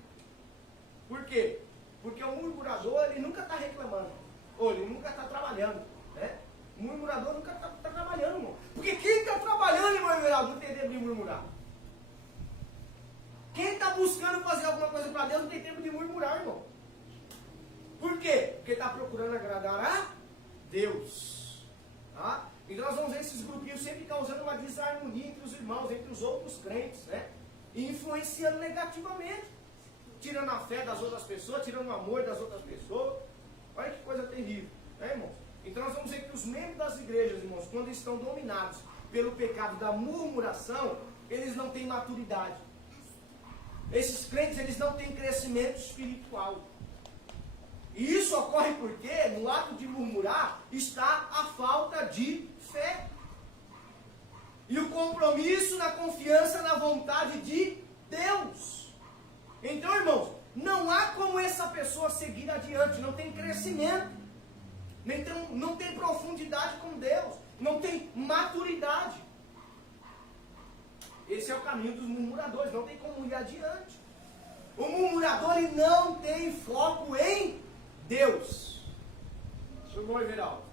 Por quê? Porque o murmurador, ele nunca está reclamando, ou ele nunca está trabalhando, né? O murmurador nunca está trabalhando, irmão. Porque quem está trabalhando, irmão Everaldo, não tem tempo de murmurar. Quem está buscando fazer alguma coisa para Deus não tem tempo de murmurar, irmão. Por quê? Porque está procurando agradar a Deus. Tá? Então nós vamos ver esses grupinhos sempre causando uma desarmonia entre os irmãos, entre os outros crentes, né? E influenciando negativamente. Tirando a fé das outras pessoas, tirando o amor das outras pessoas. Olha que coisa terrível, né, irmãos? Então nós vamos ver que os membros das igrejas, irmãos, quando estão dominados pelo pecado da murmuração, eles não têm maturidade. Esses crentes, eles não têm crescimento espiritual. E isso ocorre porque no ato de murmurar está a falta de fé. E o compromisso na confiança na vontade de Deus. Então, irmãos, não há como essa pessoa seguir adiante, não tem crescimento. Não tem profundidade com Deus, não tem maturidade. Esse é o caminho dos murmuradores, não tem como ir adiante. O murmurador, ele não tem foco em Deus. Irmão Everaldo.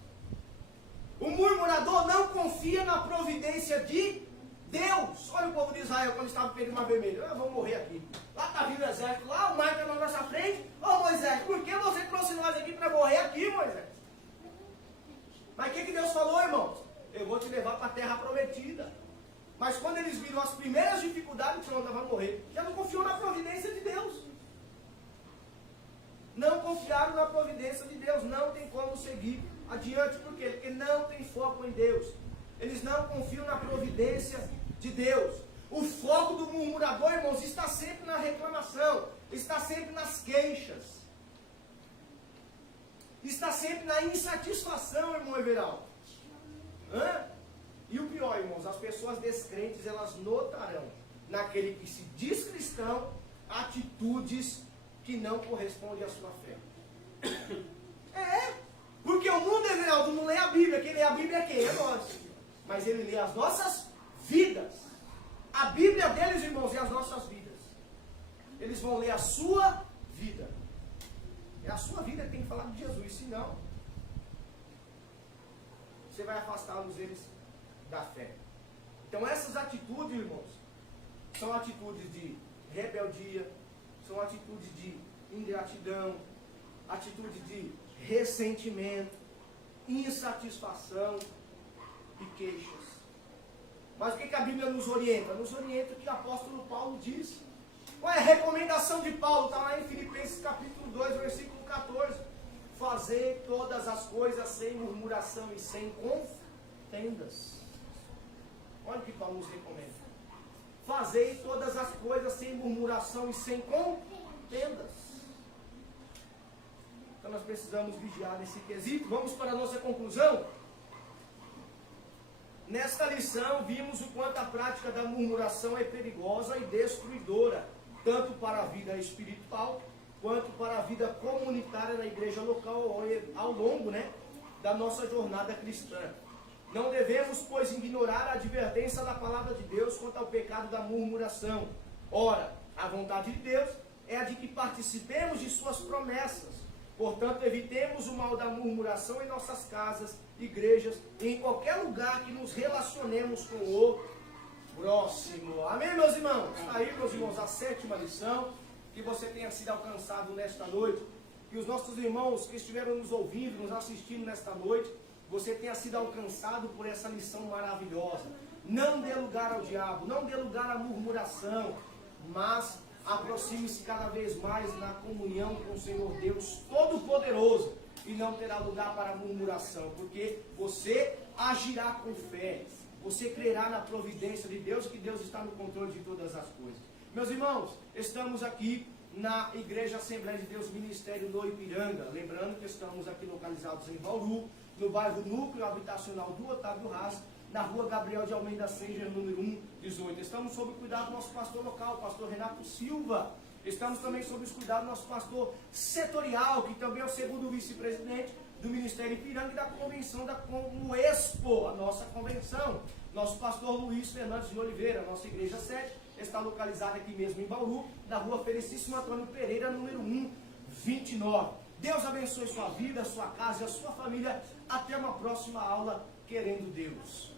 O murmurador não confia na providência de Deus. Olha o povo de Israel quando estava pegando uma vermelha. Vamos morrer aqui. Lá está vindo o exército, lá o mar está na nossa frente. Moisés, por que você trouxe nós aqui para morrer aqui, Moisés? Mas o que Deus falou, irmãos? Eu vou te levar para a terra prometida. Mas quando eles viram as primeiras dificuldades, pronto, vai morrer. Já não confiou na providência de Deus. Não confiaram na providência de Deus. Não tem como seguir adiante. Por quê? Porque não tem foco em Deus. Eles não confiam na providência de Deus. O foco do murmurador, irmãos, está sempre na reclamação. Está sempre nas queixas. Está sempre na insatisfação, irmão Everaldo. E o pior, irmãos, as pessoas descrentes, elas notarão naquele que se diz cristão, atitudes que não correspondem à sua fé. Porque o mundo, Everaldo, não lê a Bíblia. Quem lê a Bíblia é quem? É nós. Mas ele lê as nossas vidas. A Bíblia deles, irmãos, é as nossas vidas. Eles vão ler a sua vida. É a sua vida que tem que falar de Jesus, senão você vai afastá-los eles da fé. Então essas atitudes, irmãos, são atitudes de rebeldia, são atitudes de ingratidão, atitudes de ressentimento, insatisfação e queixas. Mas o que a Bíblia nos orienta? Nos orienta o que o apóstolo Paulo disse. Qual é a recomendação de Paulo? Está lá em Filipenses capítulo 2, versículo 14. Fazer todas as coisas sem murmuração e sem contendas. Olha o que Paulo nos recomenda. Fazer todas as coisas sem murmuração e sem contendas. Então nós precisamos vigiar nesse quesito. Vamos para a nossa conclusão. Nesta lição vimos o quanto a prática da murmuração é perigosa e destruidora, tanto para a vida espiritual, quanto para a vida comunitária na igreja local ao longo, da nossa jornada cristã. Não devemos, pois, ignorar a advertência da palavra de Deus quanto ao pecado da murmuração. Ora, a vontade de Deus é a de que participemos de suas promessas. Portanto, evitemos o mal da murmuração em nossas casas, igrejas e em qualquer lugar que nos relacionemos com o próximo. Amém, meus irmãos? Está aí, meus irmãos, a 7ª lição. Que você tenha sido alcançado nesta noite. Que os nossos irmãos que estiveram nos ouvindo, nos assistindo nesta noite, você tenha sido alcançado por essa lição maravilhosa. Não dê lugar ao diabo, não dê lugar à murmuração, mas aproxime-se cada vez mais na comunhão com o Senhor Deus Todo-Poderoso e não terá lugar para a murmuração, porque você agirá com fé, você crerá na providência de Deus, que Deus está no controle de todas as coisas. Meus irmãos, estamos aqui na Igreja Assembleia de Deus Ministério no Ipiranga, lembrando que estamos aqui localizados em Bauru, no bairro Núcleo Habitacional do Otávio Haas, na rua Gabriel de Almeida Senger, número 118. Estamos sob o cuidado do nosso pastor local, o pastor Renato Silva. Estamos também sob o cuidado do nosso pastor setorial, que também é o segundo vice-presidente do Ministério Ipiranga e da convenção da Comuexpo, a nossa convenção. Nosso pastor Luiz Fernandes de Oliveira, nossa igreja 7, está localizada aqui mesmo em Bauru, na rua Felicíssimo Antônio Pereira, número 129. Deus abençoe sua vida, sua casa e a sua família. Até uma próxima aula, querendo Deus.